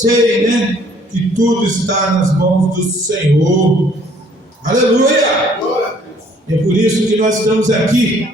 sei, né, que tudo está nas mãos do Senhor. Aleluia! É por isso que nós estamos aqui,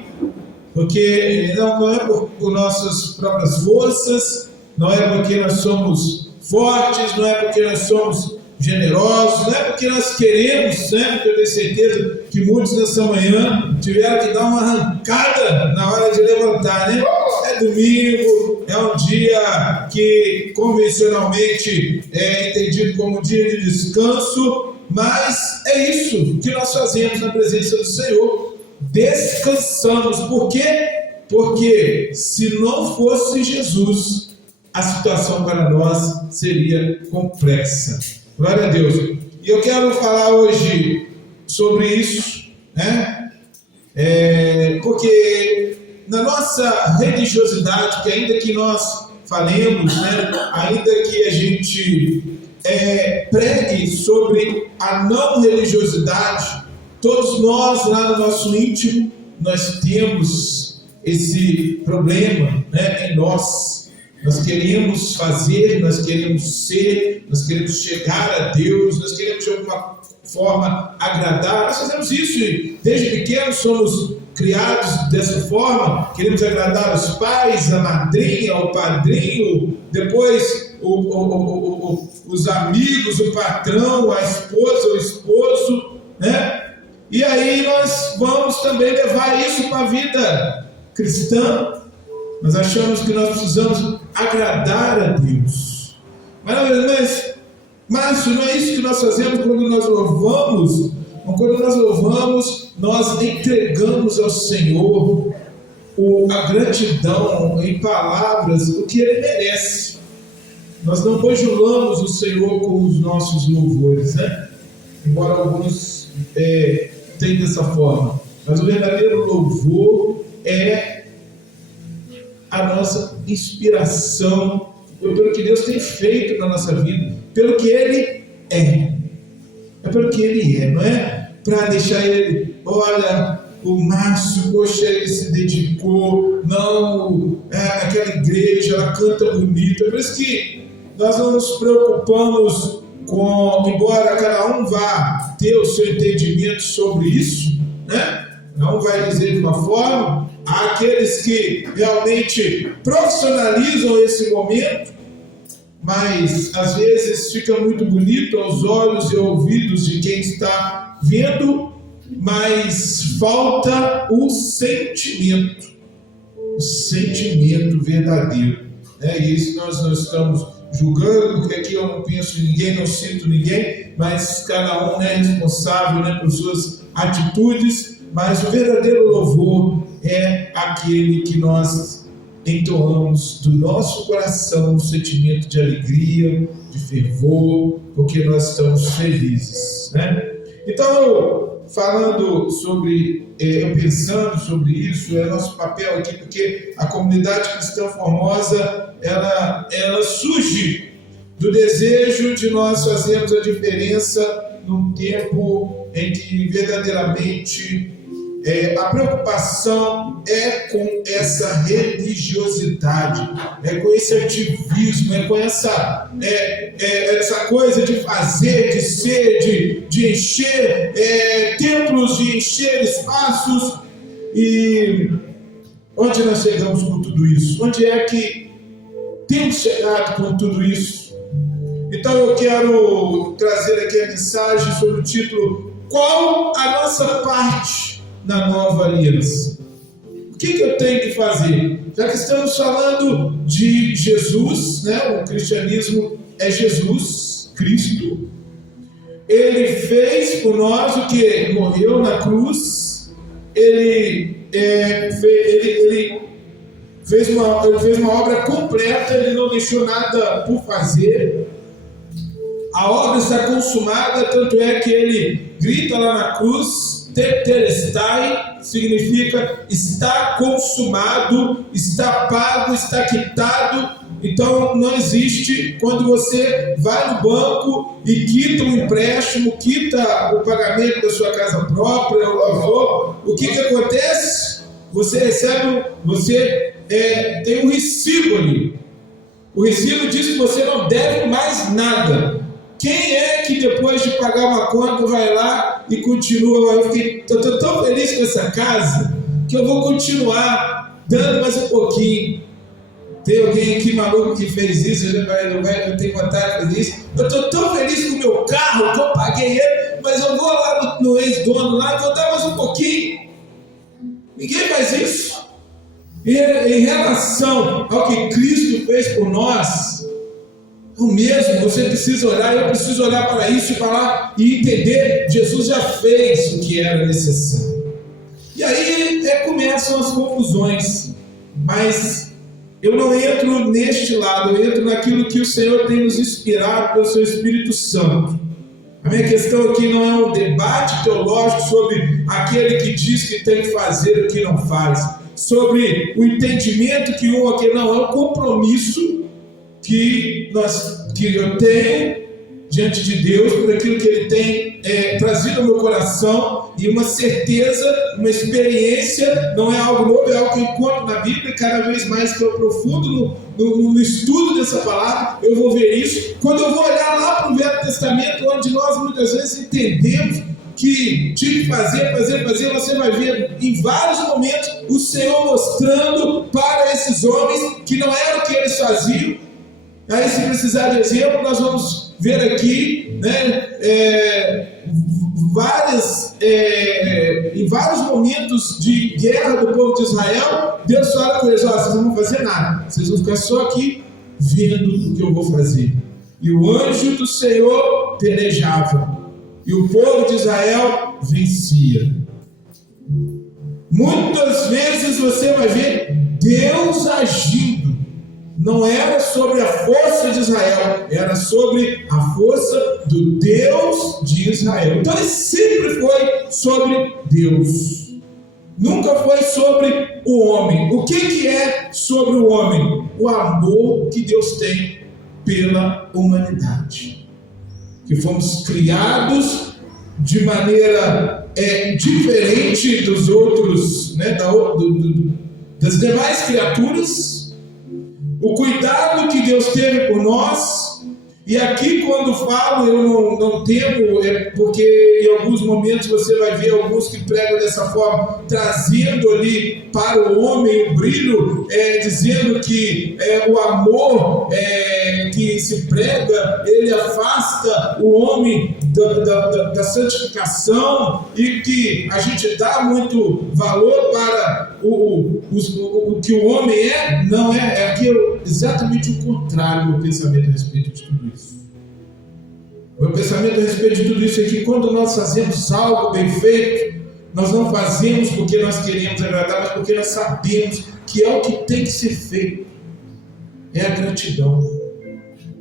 porque não é por nossas próprias forças, não é porque nós somos fortes, não é porque nós somos generosos, não é porque nós queremos, né? Porque eu tenho certeza que muitos nessa manhã tiveram que dar uma arrancada na hora de levantar, né? É domingo, é um dia que convencionalmente é entendido como dia de descanso, mas é isso que nós fazemos na presença do Senhor, descansamos. Por quê? Porque se não fosse Jesus, a situação para nós seria complexa. Glória a Deus. E eu quero falar hoje sobre isso, né? Porque na nossa religiosidade, que ainda que nós falemos, né, ainda que a gente pregue sobre a não religiosidade, todos nós lá no nosso íntimo, nós temos esse problema, né, em nós. Nós queremos fazer, nós queremos ser, nós queremos chegar a Deus, nós queremos de alguma forma agradar. Nós fazemos isso e desde pequenos somos criados dessa forma. Queremos agradar os pais, a madrinha, o padrinho, depois os amigos, o patrão, a esposa, o esposo, né? E aí nós vamos também levar isso para a vida cristã. Nós achamos que nós precisamos agradar a Deus. Mas não é isso que nós fazemos quando nós louvamos. Quando nós louvamos, nós entregamos ao Senhor a gratidão em palavras, o que Ele merece. Nós não bajulamos o Senhor com os nossos louvores, né? Embora alguns tenham dessa forma. Mas o verdadeiro louvor é a nossa inspiração pelo que Deus tem feito na nossa vida, pelo que Ele é. É pelo que Ele é, não é para deixar Ele, olha, o Márcio, poxa, ele se dedicou, não, aquela igreja, ela canta bonito. É por isso que nós não nos preocupamos com, embora cada um vá ter o seu entendimento sobre isso, né? Não vai dizer de uma forma. Há aqueles que realmente profissionalizam esse momento, mas às vezes fica muito bonito aos olhos e ouvidos de quem está vendo, mas falta o sentimento verdadeiro. E isso nós não estamos julgando, porque aqui eu não penso em ninguém, não sinto ninguém, mas cada um é responsável, né, por suas atitudes. Mas o verdadeiro louvor é aquele que nós entoamos do nosso coração, um sentimento de alegria, de fervor, porque nós estamos felizes, né? Então, falando sobre, pensando sobre isso, é nosso papel aqui, porque a comunidade cristã Formosa, ela surge do desejo de nós fazermos a diferença num tempo em que verdadeiramente a preocupação é com essa religiosidade, é com esse ativismo, é com essa coisa de fazer, de ser, de encher templos, de encher espaços. E onde nós chegamos com tudo isso? Onde é que temos chegado com tudo isso? Então eu quero trazer aqui a mensagem sob o título: qual a nossa parte na nova aliança? O que eu tenho que fazer? Já que estamos falando de Jesus, né? O cristianismo é Jesus, Cristo. Ele fez por nós o que? Ele morreu na cruz. Ele fez uma obra completa. Ele não deixou nada por fazer. A obra está consumada, tanto é que ele grita lá na cruz: tetelestai, significa está consumado, está pago, está quitado. Então não existe, quando você vai no banco e quita um empréstimo, quita o pagamento da sua casa própria, o que acontece? Você recebe, tem um recibo ali. O recibo diz que você não deve mais nada. Quem é que depois de pagar uma conta vai lá e continua? Eu estou tão feliz com essa casa que eu vou continuar dando mais um pouquinho. Tem alguém aqui maluco que fez isso? Eu tenho vontade de fazer isso. Eu estou tão feliz com o meu carro que eu paguei ele, mas eu vou lá no ex-dono lá e vou dar mais um pouquinho. Ninguém faz isso. Em relação ao que Cristo fez por nós, o mesmo, você precisa olhar, eu preciso olhar para isso e falar e entender, Jesus já fez o que era necessário. E aí começam as confusões, mas eu não entro neste lado, eu entro naquilo que o Senhor tem nos inspirado pelo seu Espírito Santo. A minha questão aqui não é um debate teológico sobre aquele que diz que tem que fazer o que não faz, sobre o entendimento que um ou que não, é um compromisso que eu tenho diante de Deus por aquilo que Ele tem trazido ao meu coração, e uma certeza, uma experiência, não é algo novo, é algo que eu encontro na Bíblia, e cada vez mais que eu aprofundo no estudo dessa palavra, eu vou ver isso. Quando eu vou olhar lá para o Velho Testamento, onde nós muitas vezes entendemos que tinha que fazer, você vai ver em vários momentos o Senhor mostrando para esses homens que não era o que eles faziam. Aí, se precisar de exemplo, nós vamos ver aqui, em vários momentos de guerra do povo de Israel, Deus fala com eles: vocês não vão fazer nada, vocês vão ficar só aqui vendo o que eu vou fazer. E o anjo do Senhor pelejava, e o povo de Israel vencia. Muitas vezes você vai ver Deus agindo. Não era sobre a força de Israel, era sobre a força do Deus de Israel. Então ele sempre foi sobre Deus, nunca foi sobre o homem. O que é sobre o homem? O amor que Deus tem pela humanidade, que fomos criados de maneira diferente dos outros, das demais criaturas. O cuidado que Deus teve por nós, e aqui quando falo eu não temo, porque em alguns momentos você vai ver alguns que pregam dessa forma, trazendo ali para o homem o brilho, dizendo que o amor que se prega, ele afasta o homem da santificação, e que a gente dá muito valor para o que o homem não é aquilo, exatamente o contrário do meu pensamento a respeito de tudo isso. O meu pensamento a respeito de tudo isso é que quando nós fazemos algo bem feito, nós não fazemos porque nós queremos agradar, mas porque nós sabemos que é o que tem que ser feito. É a gratidão,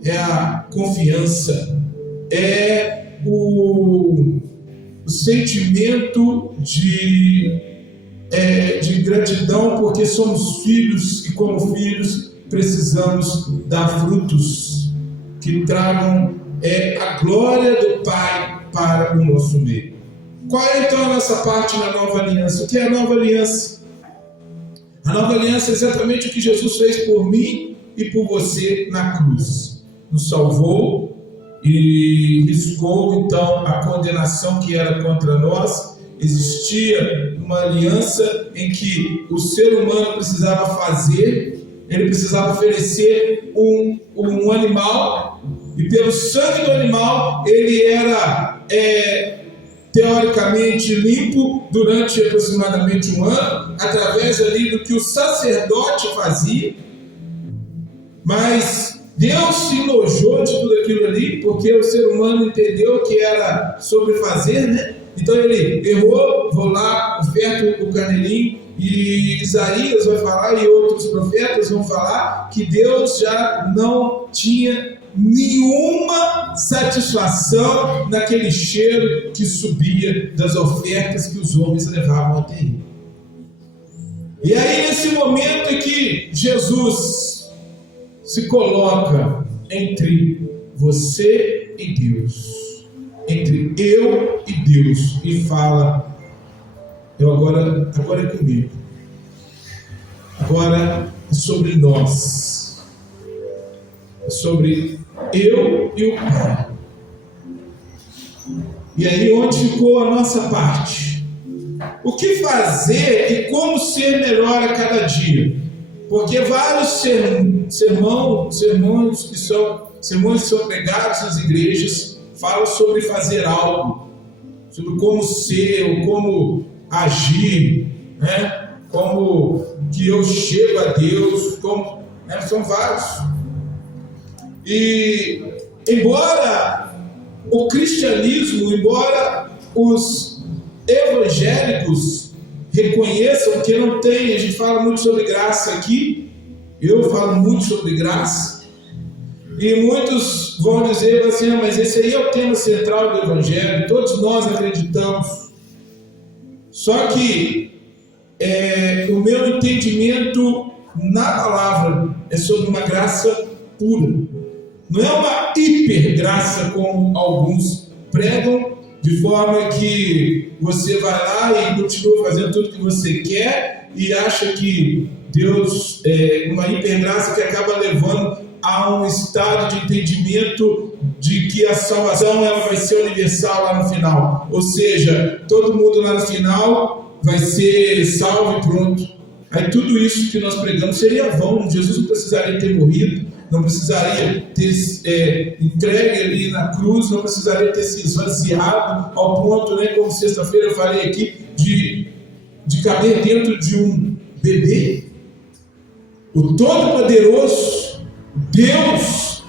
é a confiança, é o sentimento de gratidão, porque somos filhos, e como filhos precisamos dar frutos que tragam a glória do Pai para o nosso meio. Qual é então a nossa parte na nova aliança? O que é a nova aliança? A nova aliança é exatamente o que Jesus fez por mim e por você na cruz. Nos salvou e riscou então a condenação que era contra nós. Existia uma aliança em que o ser humano precisava ele precisava oferecer um animal, e pelo sangue do animal ele era teoricamente limpo durante aproximadamente um ano, através ali do que o sacerdote fazia. Mas Deus se enojou de tudo aquilo ali, porque o ser humano entendeu que era sobre fazer, Então ele errou, vou lá, oferta o carneirinho, e Isaías vai falar, e outros profetas vão falar, que Deus já não tinha nenhuma satisfação naquele cheiro que subia das ofertas que os homens levavam até ele. E aí, nesse momento em que Jesus se coloca entre você e Deus, entre eu e Deus, e fala: agora é comigo, agora é sobre nós. é sobre eu e o Pai. E aí onde ficou a nossa parte? O que fazer e como ser melhor a cada dia? Porque vários sermões que são pregados nas igrejas falam sobre fazer algo, sobre como ser, ou como agir, né? Como que eu chego a Deus, como, né? São vários. E embora o cristianismo, embora os evangélicos reconheçam que não tem, a gente fala muito sobre graça aqui, eu falo muito sobre graça, e muitos vão dizer assim, mas esse aí é o tema central do evangelho, todos nós acreditamos. Só que o meu entendimento na palavra é sobre uma graça pura. Não é uma hipergraça como alguns pregam, de forma que você vai lá e continua fazendo tudo que você quer e acha que Deus é uma hipergraça que acaba levando a um estado de entendimento de que a salvação ela vai ser universal lá no final. Ou seja, todo mundo lá no final vai ser salvo e pronto. Aí tudo isso que nós pregamos seria vão. Jesus não precisaria ter morrido, não precisaria ter entregue ali na cruz, não precisaria ter se esvaziado ao ponto, né, como sexta-feira eu falei aqui, de caber dentro de um bebê. O Todo-Poderoso, Deus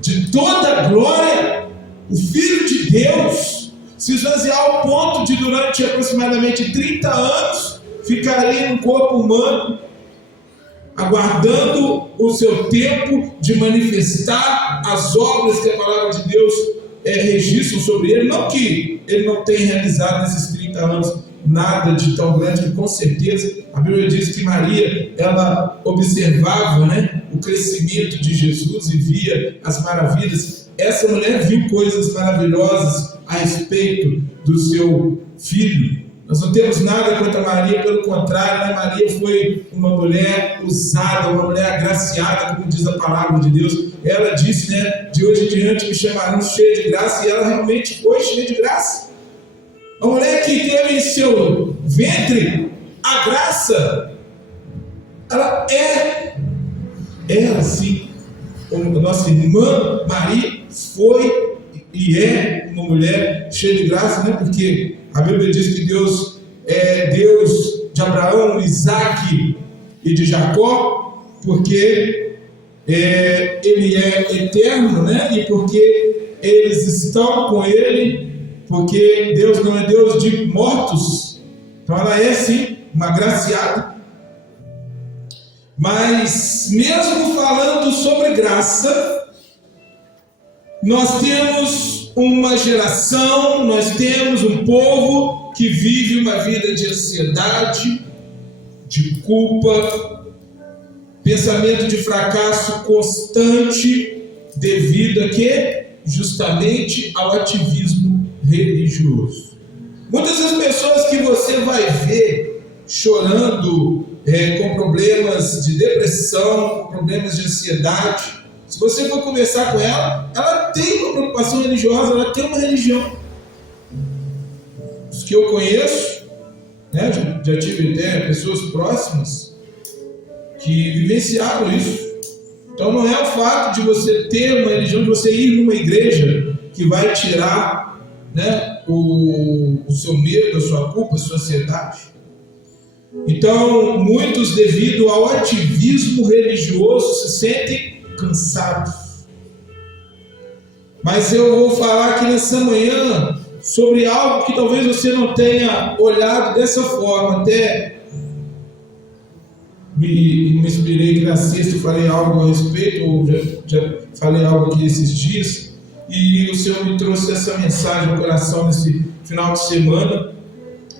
de toda a glória, o Filho de Deus, se esvaziar ao ponto de durante aproximadamente 30 anos ficar ali em um corpo humano, aguardando o seu tempo de manifestar as obras que a palavra de Deus registra sobre ele. Não que ele não tenha realizado nesses 30 anos nada de tão grande, que com certeza a Bíblia diz que Maria, ela observava, né, o crescimento de Jesus e via as maravilhas. Essa mulher viu coisas maravilhosas a respeito do seu filho. Nós não temos nada contra Maria, pelo contrário, né? Maria foi uma mulher usada, uma mulher agraciada, como diz a palavra de Deus. Ela disse, né, de hoje em diante me chamarão cheia de graça, e ela realmente foi cheia de graça. Uma mulher que teve em seu ventre a graça, ela assim, como a nossa irmã Maria foi e é uma mulher cheia de graça, né? Porque a Bíblia diz que Deus é Deus de Abraão, Isaque e de Jacó, porque Ele é eterno, né? E porque eles estão com Ele, porque Deus não é Deus de mortos. Então ela é sim uma agraciada. Mas mesmo falando sobre graça, nós temos uma geração, nós temos um povo que vive uma vida de ansiedade, de culpa, pensamento de fracasso constante, devido a quê? Justamente ao ativismo religioso. Muitas das pessoas que você vai ver chorando com problemas de depressão, com problemas de ansiedade, se você for conversar com ela, ela tem uma preocupação religiosa, ela tem uma religião. Os que eu conheço, né, já tive até pessoas próximas que vivenciaram isso. Então não é o fato de você ter uma religião, de você ir numa igreja que vai tirar, né, o seu medo, a sua culpa, a sua ansiedade. Então muitos, devido ao ativismo religioso, se sentem cansados. Mas eu vou falar aqui nessa manhã sobre algo que talvez você não tenha olhado dessa forma. Até me inspirei que na sexta eu falei algo a respeito, ou já falei algo aqui esses dias, e o Senhor me trouxe essa mensagem no coração nesse final de semana,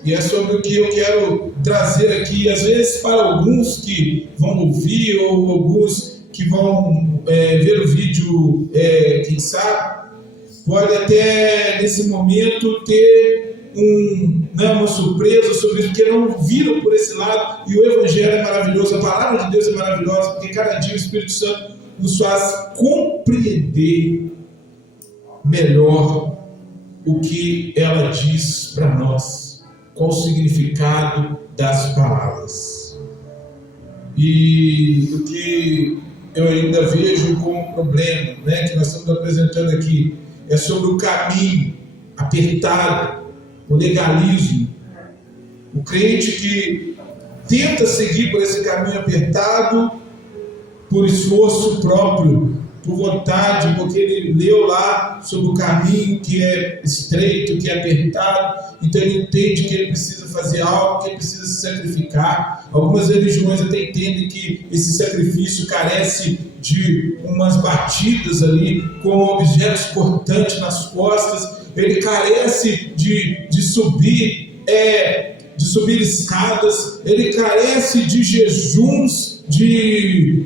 e é sobre o que eu quero trazer aqui, às vezes para alguns que vão ouvir, ou alguns que vão ver o vídeo, quem sabe, pode até nesse momento ter uma surpresa sobre isso, porque não viram por esse lado. E o Evangelho é maravilhoso, a palavra de Deus é maravilhosa, porque cada dia o Espírito Santo nos faz compreender melhor o que ela diz para nós, qual o significado das palavras. E o que eu ainda vejo como problema, que nós estamos apresentando aqui, é sobre o caminho apertado, o legalismo. O crente que tenta seguir por esse caminho apertado, por esforço próprio, por vontade, porque ele leu lá sobre o caminho que é estreito, que é apertado, então ele entende que ele precisa fazer algo, que ele precisa se sacrificar. Algumas religiões até entendem que esse sacrifício carece de umas batidas ali com objetos cortantes nas costas, ele carece de subir escadas, ele carece de jejuns de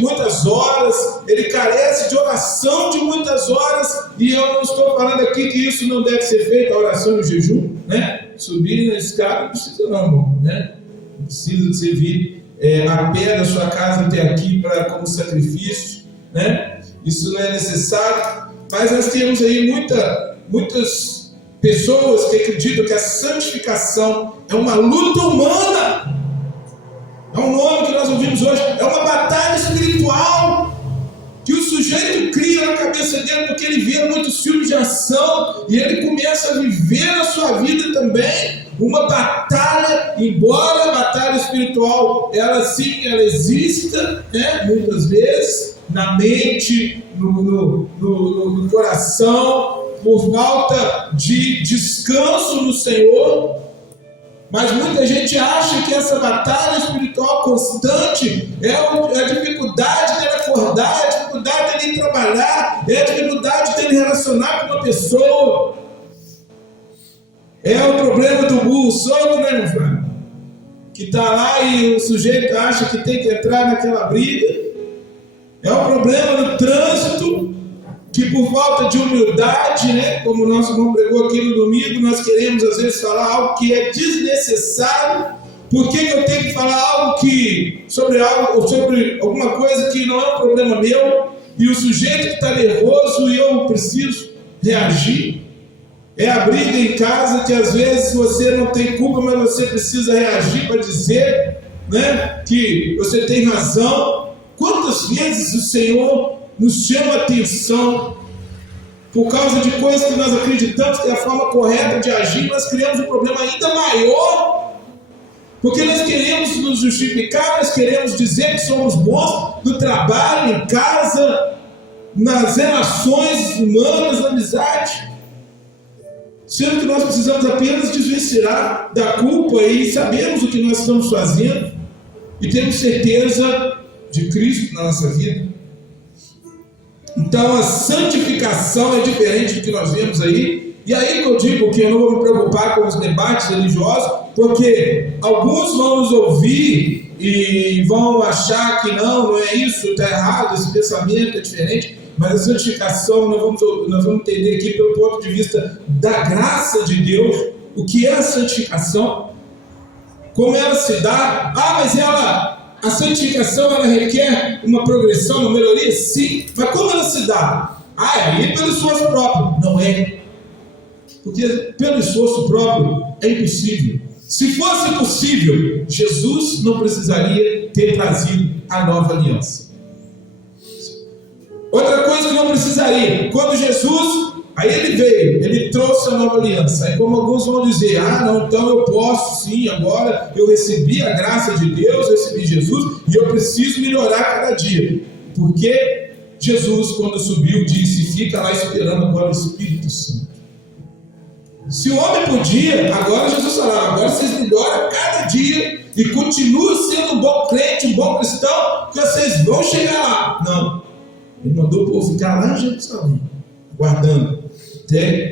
muitas horas, ele carece de oração de muitas horas, e eu não estou falando aqui que isso não deve ser feito, a oração e o jejum, subir na escada não precisa não, não precisa de você vir a pé da sua casa até aqui como sacrifício, isso não é necessário, mas nós temos aí muitas pessoas que acreditam que a santificação é uma luta humana. É um nome que nós ouvimos hoje, é uma batalha espiritual que o sujeito cria na cabeça dele porque ele vê muitos filmes de ação e ele começa a viver na sua vida também uma batalha, embora a batalha espiritual ela exista, muitas vezes na mente, no coração, por falta de descanso no Senhor. Mas muita gente acha que essa batalha espiritual constante é a dificuldade dele acordar, é a dificuldade dele trabalhar, é a dificuldade dele relacionar com uma pessoa. É o problema do burro solto, meu filho? Que está lá e o sujeito acha que tem que entrar naquela briga. É o problema do trânsito, que por falta de humildade, como o nosso irmão pregou aqui no domingo, nós queremos às vezes falar algo que é desnecessário. Por que eu tenho que falar algo sobre alguma coisa que não é um problema meu, e o sujeito que está nervoso e eu preciso reagir? É a briga em casa que às vezes você não tem culpa, mas você precisa reagir para dizer que você tem razão. Quantas vezes o Senhor nos chama a atenção por causa de coisas que nós acreditamos que é a forma correta de agir, nós criamos um problema ainda maior, porque nós queremos nos justificar, nós queremos dizer que somos bons no trabalho, em casa, nas relações humanas, na amizade, sendo que nós precisamos apenas desvencilhar da culpa e sabemos o que nós estamos fazendo e temos certeza de Cristo na nossa vida. Então a santificação é diferente do que nós vemos aí. E aí que eu digo que eu não vou me preocupar com os debates religiosos, porque alguns vão nos ouvir e vão achar que não é isso, está errado, esse pensamento é diferente. Mas a santificação nós vamos entender aqui pelo ponto de vista da graça de Deus. O que é a santificação? Como ela se dá? Mas a santificação ela requer uma progressão, uma melhoria? Sim. Mas como ela se dá? Aí pelo esforço próprio. Não é. Porque pelo esforço próprio é impossível. Se fosse possível, Jesus não precisaria ter trazido a nova aliança. Outra coisa que não precisaria, quando Jesus, aí ele veio, ele trouxe a nova aliança. Aí como alguns vão dizer, não, então eu posso sim, agora eu recebi a graça de Deus, eu recebi Jesus e eu preciso melhorar cada dia. Porque Jesus, quando subiu, disse, fica lá esperando agora o Espírito Santo. Se o homem podia, agora Jesus falava, agora vocês melhoram cada dia e continuam sendo um bom crente, um bom cristão, que vocês vão chegar lá. Não. Ele mandou o povo ficar lá em Jerusalém, guardando,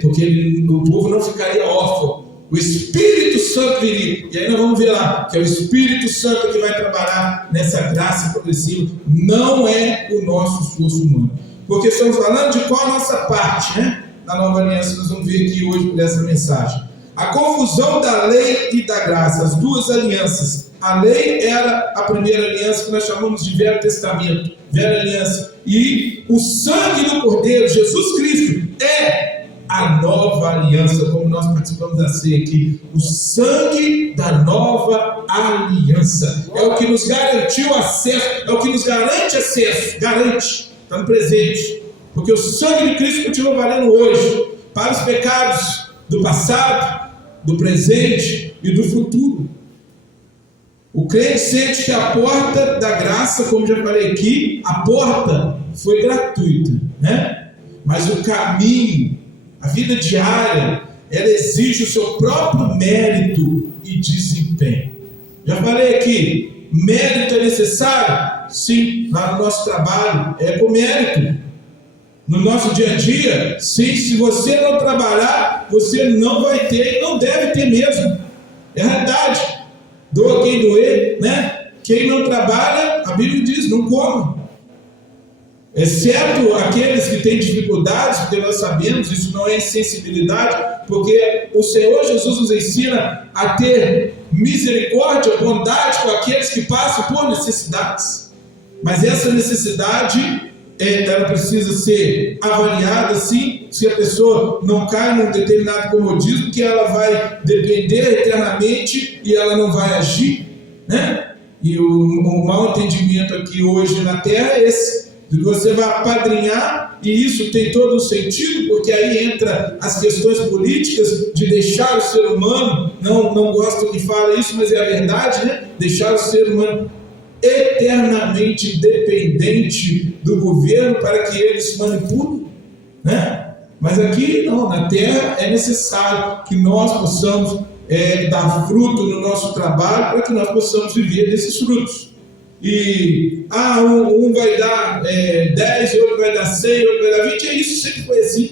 porque o povo não ficaria órfão. O Espírito Santo viria. E aí nós vamos ver lá, que é o Espírito Santo que vai trabalhar nessa graça progressiva. Não é o nosso esforço humano. Porque estamos falando de qual a nossa parte, na nova aliança, nós vamos ver aqui hoje por essa mensagem. A confusão da lei e da graça, as duas alianças, A lei era a primeira aliança que nós chamamos de Velho Testamento, Velha Aliança. E o sangue do Cordeiro, Jesus Cristo, é a nova aliança, como nós participamos da ceia aqui. O sangue da nova aliança. É o que nos garantiu acesso, é o que nos garante acesso, garante, está no presente. Porque o sangue de Cristo continua valendo hoje, para os pecados do passado, do presente e do futuro. O crente sente que a porta da graça, como já falei aqui, a porta foi gratuita, né? Mas o caminho, a vida diária, ela exige o seu próprio mérito e desempenho. Já falei aqui, mérito é necessário? Sim, lá no nosso trabalho é com mérito. No nosso dia a dia, sim, se você não trabalhar, você não vai ter e não deve ter mesmo. É a realidade. Doa quem doer, né? Quem não trabalha, a Bíblia diz, não come. Exceto aqueles que têm dificuldades, porque nós sabemos, isso não é insensibilidade, porque o Senhor Jesus nos ensina a ter misericórdia, bondade com aqueles que passam por necessidades. Mas essa necessidade, ela precisa ser avaliada, sim, se a pessoa não cai num determinado comodismo, que ela vai depender eternamente e ela não vai agir, né? E o mau entendimento aqui hoje na terra é esse, de você vai apadrinhar, e isso tem todo o sentido, porque aí entra as questões políticas de deixar o ser humano, não gosto que fala isso, mas é a verdade, né? Deixar o ser humano eternamente dependente do governo para que eles manipulem, né? Mas aqui não, na terra é necessário que nós possamos dar fruto no nosso trabalho para que nós possamos viver desses frutos. E um vai dar 10, outro vai dar 100, outro vai dar 20, é isso, sempre foi assim.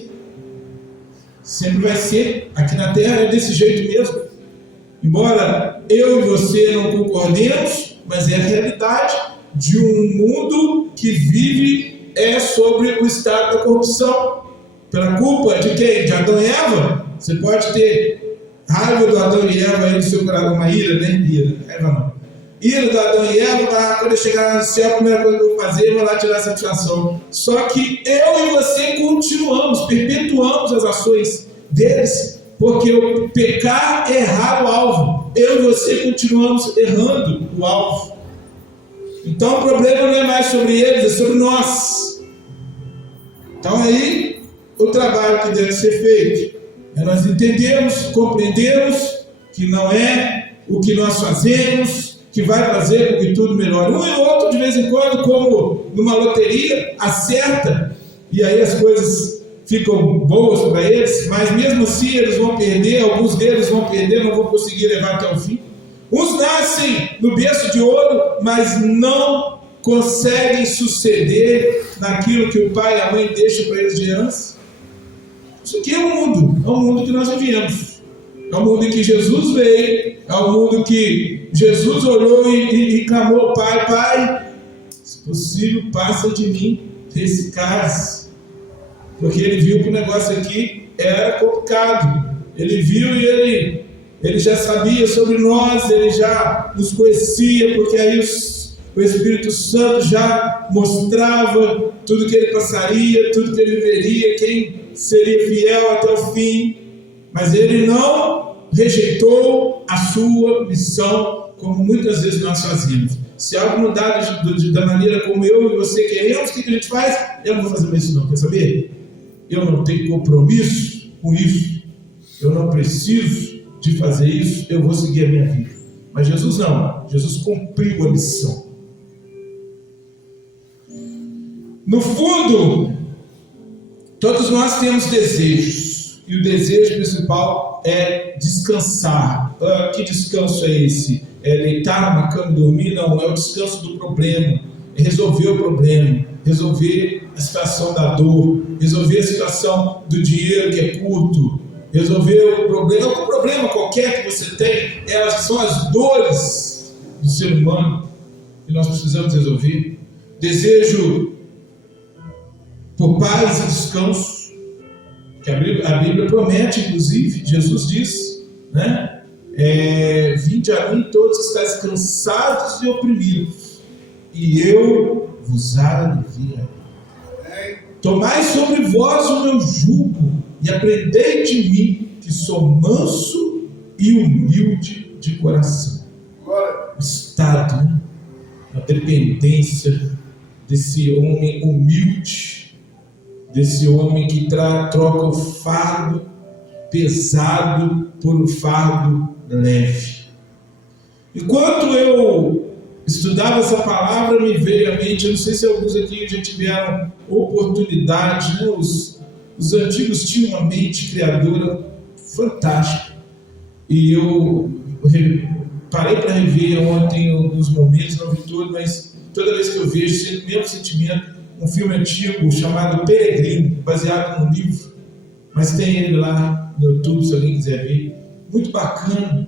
Sempre vai ser, aqui na terra é desse jeito mesmo. Embora eu e você não concordemos, mas é a realidade de um mundo que vive sobre o estado da corrupção. Pela culpa de quem? De Adão e Eva. Você pode ter raiva do Adão e Eva aí no seu coração, uma ira, né? Eva não. Ira do Adão e Eva, quando eu chegar lá no céu, a primeira coisa que eu vou fazer é lá tirar a satisfação. Só que eu e você continuamos, perpetuamos as ações deles, porque o pecar é errar o alvo. Eu e você continuamos errando o alvo. Então o problema não é mais sobre eles, é sobre nós. Então aí o trabalho que deve ser feito é nós entendermos, compreendermos que não é o que nós fazemos que vai fazer com que tudo melhore. Um e outro de vez em quando, como numa loteria, acerta e aí as coisas ficam boas para eles, mas mesmo assim eles vão perder, alguns deles vão perder, não vão conseguir levar até o fim. Uns nascem no berço de ouro, mas não conseguem suceder naquilo que o pai e a mãe deixam para eles de herança. Isso aqui é um mundo que nós vivemos. É um mundo em que Jesus veio, é um mundo que Jesus olhou e clamou ao Pai: Pai, se possível, passa de mim esse cálice. Porque ele viu que o negócio aqui era complicado. Ele viu e ele já sabia sobre nós, ele já nos conhecia, porque aí o Espírito Santo já mostrava tudo que ele passaria, tudo que ele veria, quem seria fiel até o fim. Mas ele não rejeitou a sua missão, como muitas vezes nós fazemos. Se algo mudar da maneira como eu e você queremos, o que a gente faz? Eu não vou fazer mais isso não, quer saber? Eu não tenho compromisso com isso, eu não preciso de fazer isso, eu vou seguir a minha vida. Mas Jesus não, Jesus cumpriu a missão. No fundo, todos nós temos desejos, e o desejo principal é descansar. Que descanso é esse? É deitar numa cama e dormir? Não, é o descanso do problema, é resolver o problema, resolver a situação da dor, resolver a situação do dinheiro que é curto, resolver o problema, algum problema qualquer que você tem. Elas são as dores do ser humano que nós precisamos resolver. Desejo por paz e descanso, que a Bíblia promete, inclusive, Jesus diz, né? Vinde a mim todos que estáis cansados e oprimidos, e eu vos aliviarei. Tomai sobre vós o meu jugo e aprendei de mim, que sou manso e humilde de coração. O estado, né? A dependência desse homem humilde, desse homem que troca o fardo pesado por um fardo leve. Enquanto eu estudava essa palavra, me veio à mente, eu não sei se alguns aqui já tiveram oportunidade, né? Os antigos tinham uma mente criadora fantástica, e eu parei para rever ontem alguns momentos, não vi todo, mas toda vez que eu vejo, sendo o mesmo sentimento. Um filme antigo chamado Peregrino, baseado num livro, mas tem ele lá no YouTube, se alguém quiser ver, muito bacana,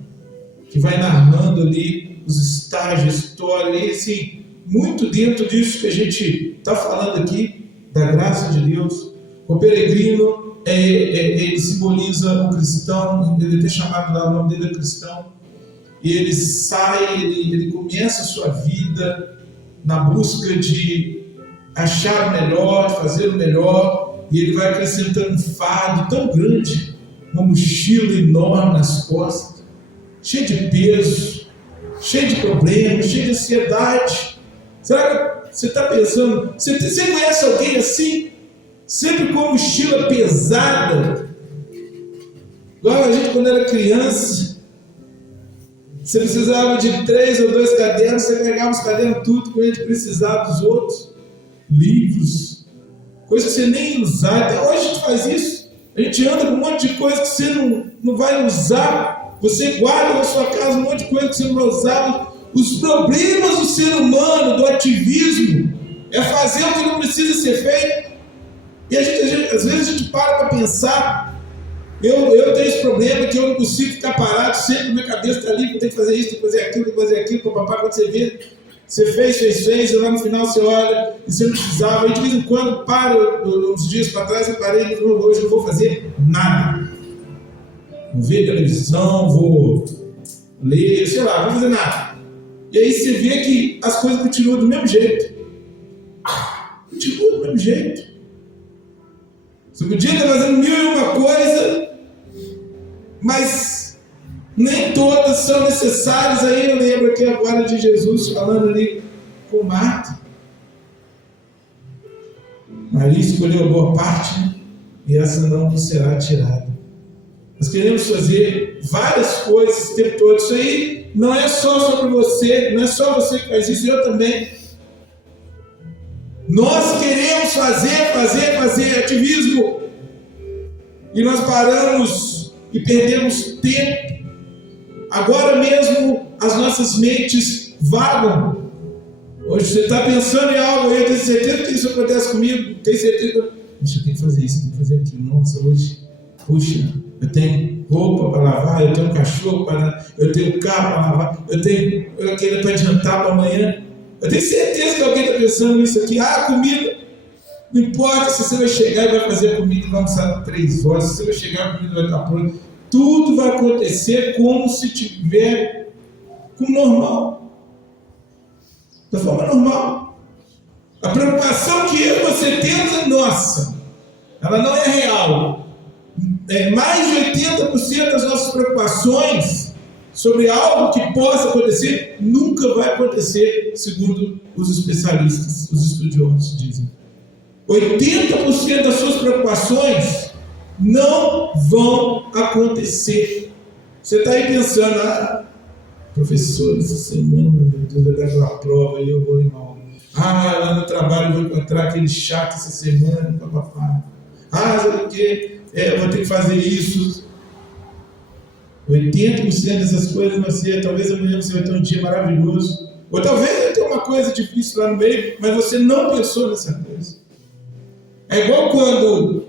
que vai narrando ali os estágios, a história, e assim, muito dentro disso que a gente está falando aqui, da graça de Deus. O peregrino, ele simboliza o cristão, ele tem chamado lá, o nome dele é cristão, e ele sai, ele começa a sua vida na busca de achar o melhor, de fazer o melhor, e ele vai acrescentando um fardo tão grande, uma mochila enorme nas costas, cheio de peso, cheio de problemas, cheio de ansiedade. Será que você está pensando, você conhece alguém assim, sempre com mochila pesada, igual a gente quando era criança? Você precisava de 3 ou 2 cadernos, você pegava os cadernos tudo com ele, precisava dos outros, livros, coisas que você nem ia usar. Até hoje a gente faz isso, a gente anda com um monte de coisa que você não vai usar, você guarda na sua casa um monte de coisa que você não vai usar. Os problemas do ser humano, do ativismo, é fazer o que não precisa ser feito. E às vezes a gente para pensar. Eu tenho esse problema que eu não consigo ficar parado, sempre minha cabeça está ali, eu tenho que fazer isso, tenho que fazer aquilo, papai, quando você vê, você fez, e lá no final você olha, e você não precisava, e de vez em quando, uns dias para trás, eu parei e falei, hoje eu não vou fazer nada. Vou ver televisão, vou ler, sei lá, não vou fazer nada. E aí você vê que as coisas continuam do mesmo jeito. Continuam do mesmo jeito. Você podia estar fazendo 1001 coisa, mas nem todas são necessárias. Aí eu lembro aqui agora de Jesus falando ali com Marta. Maria escolheu a boa parte, né? E essa não será tirada. Nós queremos fazer várias coisas o tempo todo. Isso aí não é só sobre você, não é só você que faz isso, eu também. Nós queremos fazer ativismo, e nós paramos e perdemos tempo. Agora mesmo as nossas mentes vagam. Hoje você está pensando em algo, eu tenho certeza que isso acontece comigo, tenho certeza. Puxa, eu tenho que fazer isso, tenho que fazer aquilo. Nossa, hoje, puxa, eu tenho roupa para lavar, eu tenho um cachorro para, eu tenho carro para lavar, eu quero para adiantar para amanhã. Eu tenho certeza que alguém está pensando nisso aqui. Comida. Não importa se você vai chegar e vai fazer a comida e vai almoçar 3 horas, se você vai chegar a comida vai estar pronta. Tudo vai acontecer como se tiver como normal. Da forma normal. A preocupação que eu e você temos é nossa. Ela não é real. Mais de 80% das nossas preocupações sobre algo que possa acontecer, nunca vai acontecer, segundo os especialistas, os estudiosos dizem. 80% das suas preocupações não vão acontecer. Você está aí pensando, professor, essa semana, meu Deus, vai dar aquela prova e eu vou ir mal. Lá no trabalho eu vou encontrar aquele chato essa semana, papapá. Sabe o quê? Eu vou ter que fazer isso. 80% dessas coisas, talvez amanhã você vai ter um dia maravilhoso, ou talvez vai ter uma coisa difícil lá no meio, mas você não pensou nessa coisa. É igual quando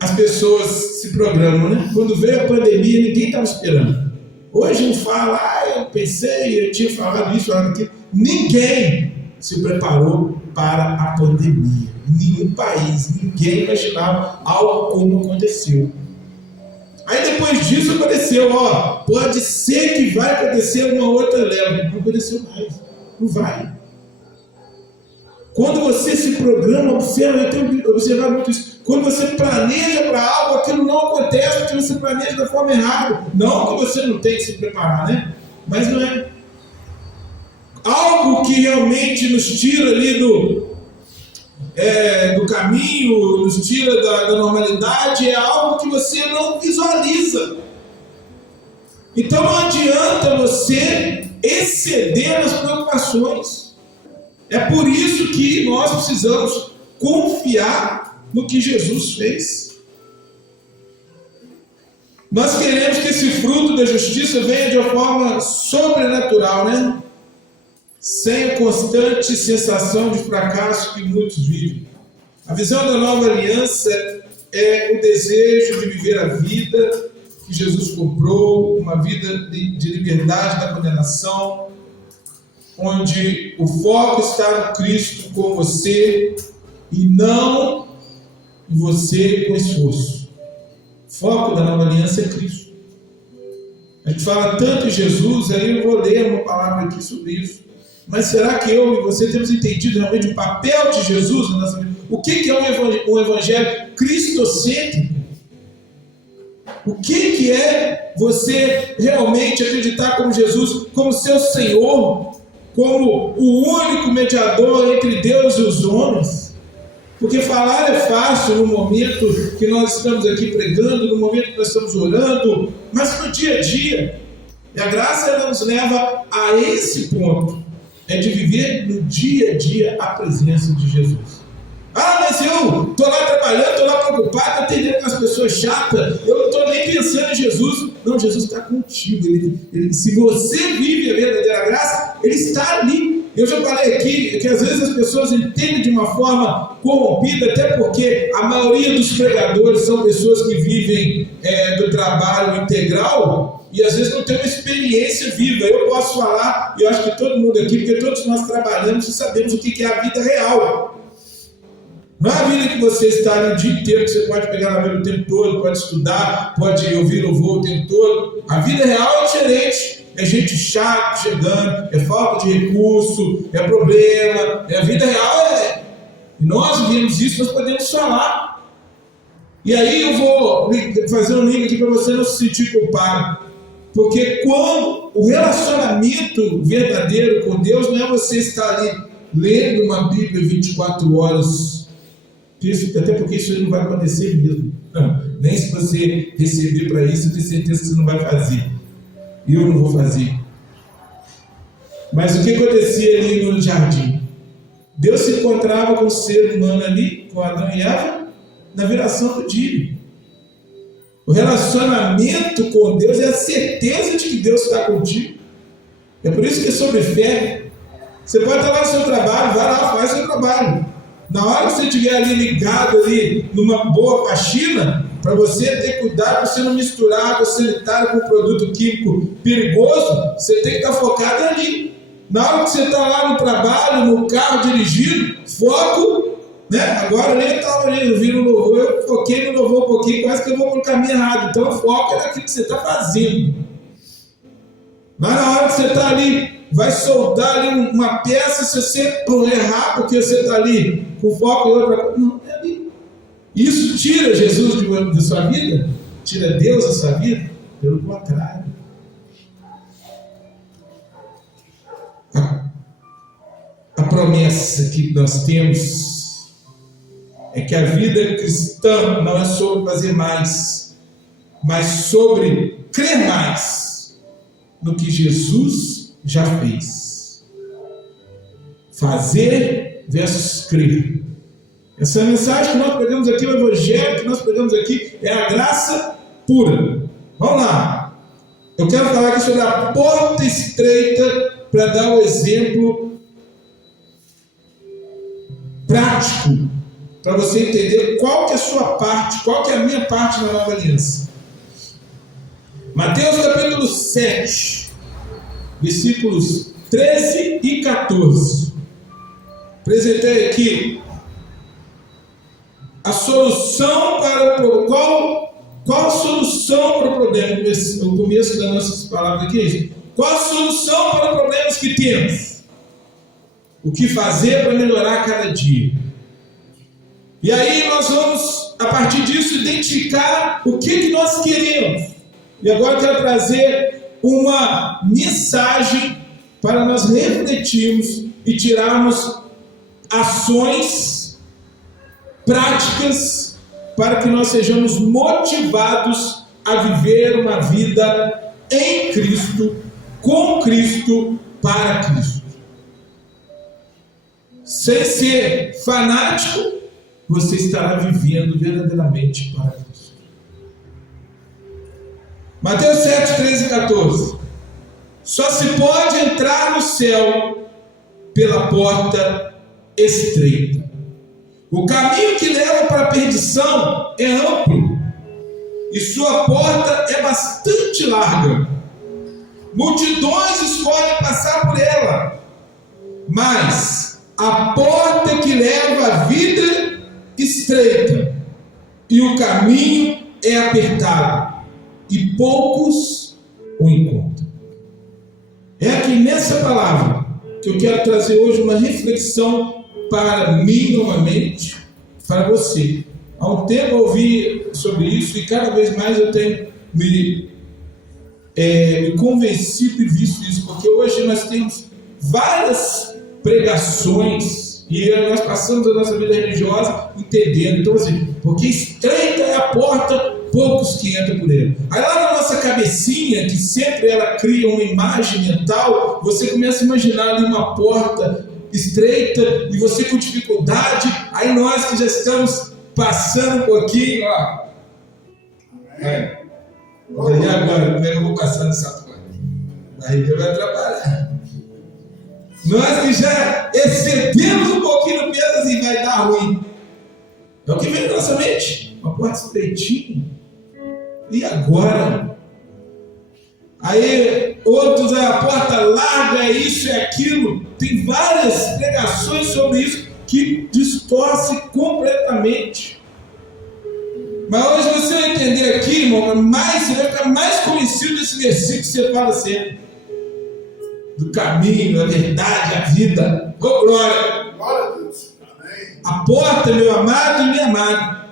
as pessoas se programam, né? Quando veio a pandemia, ninguém estava esperando. Hoje não fala, eu pensei, eu tinha falado isso, falado aquilo. Ninguém se preparou para a pandemia. Nenhum país, ninguém imaginava algo como aconteceu. Aí depois disso apareceu, pode ser que vai acontecer uma outra leva. Não aconteceu mais. Não vai. Quando você se programa, observa, eu tenho observado muito isso. Quando você planeja para algo, aquilo não acontece porque você planeja da forma errada. Não que você não tem que se preparar, né? Mas não é. Algo que realmente nos tira ali do caminho, nos tira da normalidade, é algo que você não visualiza. Então não adianta você exceder nas preocupações. É por isso que nós precisamos confiar no que Jesus fez. Nós queremos que esse fruto da justiça venha de uma forma sobrenatural, né? Sem a constante sensação de fracasso que muitos vivem. A visão da nova aliança é o desejo de viver a vida que Jesus comprou, uma vida de liberdade da condenação, onde o foco está no Cristo com você e não em você com esforço. O foco da nova aliança é Cristo. A gente fala tanto em Jesus, aí eu vou ler uma palavra aqui sobre isso. Mas será que eu e você temos entendido realmente o papel de Jesus na nossa vida? O que é um evangelho cristocêntrico? O que é você realmente acreditar como Jesus, como seu Senhor, como o único mediador entre Deus e os homens? Porque falar é fácil no momento que nós estamos aqui pregando, no momento que nós estamos orando, mas no dia a dia. E a graça ela nos leva a esse ponto. É de viver no dia a dia a presença de Jesus. Mas eu estou lá trabalhando, estou lá preocupado, atendendo com as pessoas chatas, eu não estou nem pensando em Jesus. Não, Jesus está contigo. Se você vive a verdadeira graça, Ele está ali. Eu já falei aqui que às vezes as pessoas entendem de uma forma corrompida, até porque a maioria dos pregadores são pessoas que vivem do trabalho integral, e às vezes não tem uma experiência viva. Eu posso falar, e eu acho que todo mundo aqui, porque todos nós trabalhamos e sabemos o que é a vida real. Não é a vida que você está ali o dia inteiro, que você pode pegar na vida o tempo todo, pode estudar, pode ouvir louvor o tempo todo. A vida real é diferente. É gente chata chegando, é falta de recurso, é problema. A vida real e nós vivemos isso, nós podemos falar. E aí eu vou fazer um link aqui para você não se sentir culpado. Porque quando o relacionamento verdadeiro com Deus não é você estar ali lendo uma Bíblia 24 horas. Até porque isso não vai acontecer mesmo. Nem se você receber para isso, eu tenho certeza que você não vai fazer. Eu não vou fazer. Mas o que acontecia ali no jardim? Deus se encontrava com o ser humano ali, com Adão e Eva, na viração do dia. O relacionamento com Deus é a certeza de que Deus está contigo. É por isso que é sobre fé. Você pode estar lá no seu trabalho, vai lá, faz o seu trabalho. Na hora que você estiver ali ligado ali numa boa faxina, para você ter cuidado, para você não misturar água sanitária com produto químico perigoso, você tem que estar focado ali. Na hora que você está lá no trabalho, no carro, dirigindo, foco, né? Agora eu nem estava ouvindo o louvor, eu foquei no louvor um pouquinho, quase que eu vou para o caminho errado. Então o foco é naquilo que você está fazendo. Mas na hora que você está ali, vai soltar ali uma peça, se você errar, porque você está ali com foco em outra coisa, não, é ali. Isso tira Jesus da sua vida? Tira Deus da sua vida? Pelo contrário. A promessa que nós temos é que a vida cristã não é sobre fazer mais, mas sobre crer mais no que Jesus já fez. Fazer versus crer. Essa mensagem que nós pregamos aqui, o evangelho que nós pregamos aqui, é a graça pura. Vamos lá. Eu quero falar aqui sobre a porta estreita para dar um exemplo prático para você entender qual que é a sua parte, qual que é a minha parte na nova aliança. Mateus capítulo 7, versículos 13 e 14. Apresentei aqui a solução para o qual a solução solução para o problema? O começo das nossas palavras aqui é isso. Qual a solução para os problemas que temos? O que fazer para melhorar cada dia? E aí nós vamos, a partir disso, identificar o que nós queremos. E agora eu quero trazer uma mensagem para nós refletirmos e tirarmos ações práticas para que nós sejamos motivados a viver uma vida em Cristo, com Cristo, para Cristo. Sem ser fanático, você estará vivendo verdadeiramente para Cristo. Mateus 7, 13 e 14. Só se pode entrar no céu pela porta estreita. O caminho que leva para a perdição é amplo e sua porta é bastante larga. Multidões escolhem passar por ela, mas a porta que leva à vida estreita e o caminho é apertado e poucos o encontram. É aqui nessa palavra que eu quero trazer hoje uma reflexão para mim novamente, para você. Há um tempo eu ouvi sobre isso e cada vez mais eu tenho me convencido e visto isso, porque hoje nós temos várias pregações e nós passamos a nossa vida religiosa entendendo. Então assim, porque estreita é a porta, poucos que entram por ele. Aí lá na nossa cabecinha, que sempre ela cria uma imagem mental, você começa a imaginar ali uma porta estreita e você com dificuldade. Aí nós que já estamos passando um pouquinho, ó. E agora, como é que eu vou passar nessa porta? A barriga vai atrapalhar. Nós que já excedemos um pouquinho no peso, assim, vai dar ruim. É o que vem na nossa mente. Uma porta estreitinha. E agora? Aí outros, a porta larga, é isso, é aquilo. Tem várias pregações sobre isso que distorce completamente. Mas hoje você vai entender aqui, irmão, você vai ficar mais conhecido desse versículo que você fala sempre. Do caminho, a verdade, a vida. Oh, glória! Glória a Deus. Amém. A porta, meu amado e minha amada,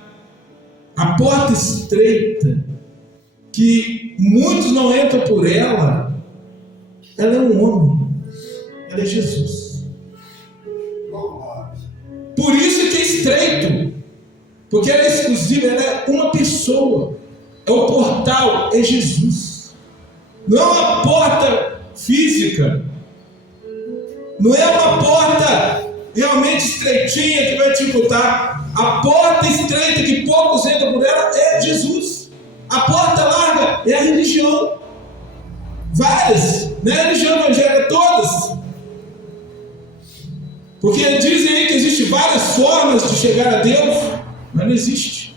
a porta estreita, que muitos não entram por ela, ela é um homem, ela é Jesus. Por isso que é estreito, porque ela é exclusiva, ela é uma pessoa, é o portal, é Jesus. Não é uma porta física, não é uma porta realmente estreitinha que vai te imputar. A porta estreita que poucos entram por ela é Jesus. A porta larga é a religião. Várias, não é a religião evangélica, todas. Porque dizem aí que existem várias formas de chegar a Deus, mas não existe.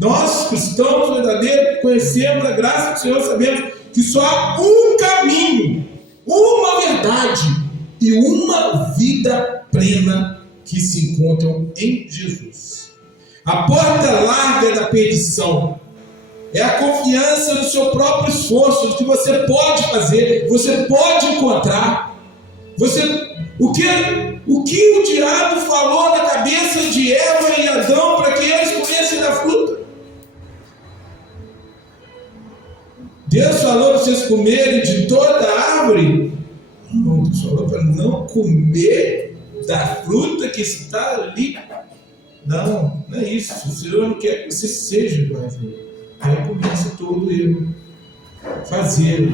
Nós, cristãos verdadeiros, conhecemos a graça do Senhor, sabemos que só há um caminho, uma verdade e uma vida plena que se encontram em Jesus. A porta larga da perdição é a confiança no seu próprio esforço, que você pode fazer, você pode encontrar. O que o diabo falou na cabeça de Eva e Adão para que eles comessem da fruta? Deus falou para vocês comerem de toda a árvore? Não, Deus falou para não comer da fruta que está ali. Não é isso. O Senhor não quer que você seja igual a Ele. Aí começa todo erro. Fazer.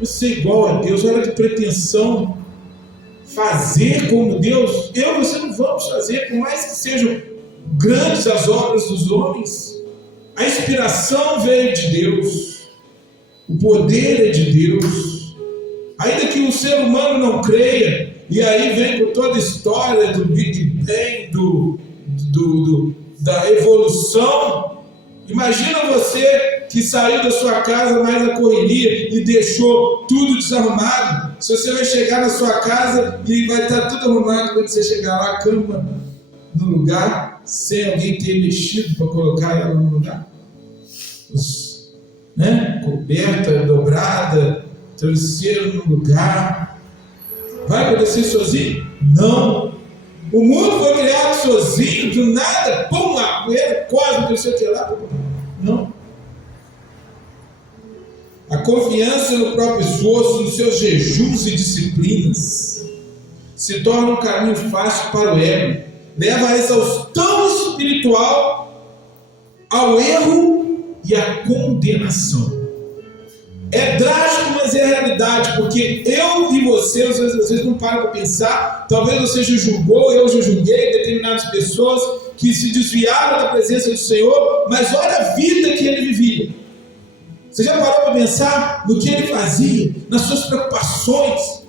Você igual a Deus, olha que pretensão. Fazer como Deus. Eu e você não vamos fazer, por mais que sejam grandes as obras dos homens. A inspiração veio de Deus. O poder é de Deus. Ainda que o ser humano não creia, e aí vem com toda a história do Big Bang, da evolução. Imagina você que saiu da sua casa mais na correria e deixou tudo desarrumado. Se você vai chegar na sua casa e vai estar tudo arrumado, quando você chegar lá, a cama no lugar, sem alguém ter mexido para colocar ela no lugar. Coberta, dobrada, travesseiro no lugar. Vai acontecer sozinho? Não. O mundo foi criado sozinho, do nada, pum, a poeira, cosme, não sei o que lá. Não. A confiança no próprio esforço, nos seus jejuns e disciplinas, se torna um caminho fácil para o ego. Leva à exaustão espiritual, ao erro e à condenação. É drástico, mas é a realidade, porque eu e você, às vezes não param para pensar, talvez você já julgou, eu já julguei determinadas pessoas que se desviaram da presença do Senhor, mas olha a vida que ele vivia. Você já parou para pensar no que ele fazia, nas suas preocupações?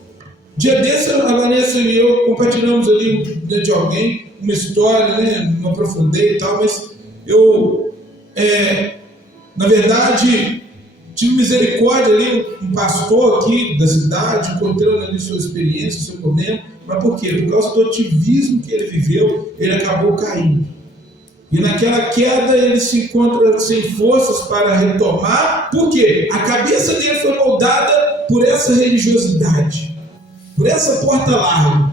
Dia desse, a Vanessa e eu compartilhamos ali diante de alguém uma história, né? Não aprofundei e tal, mas eu, na verdade, tive misericórdia ali, um pastor aqui da cidade, encontrando ali sua experiência, seu problema. Mas por quê? Por causa do ativismo que ele viveu, ele acabou caindo. E naquela queda ele se encontra sem forças para retomar. Por quê? A cabeça dele foi moldada por essa religiosidade, por essa porta larga,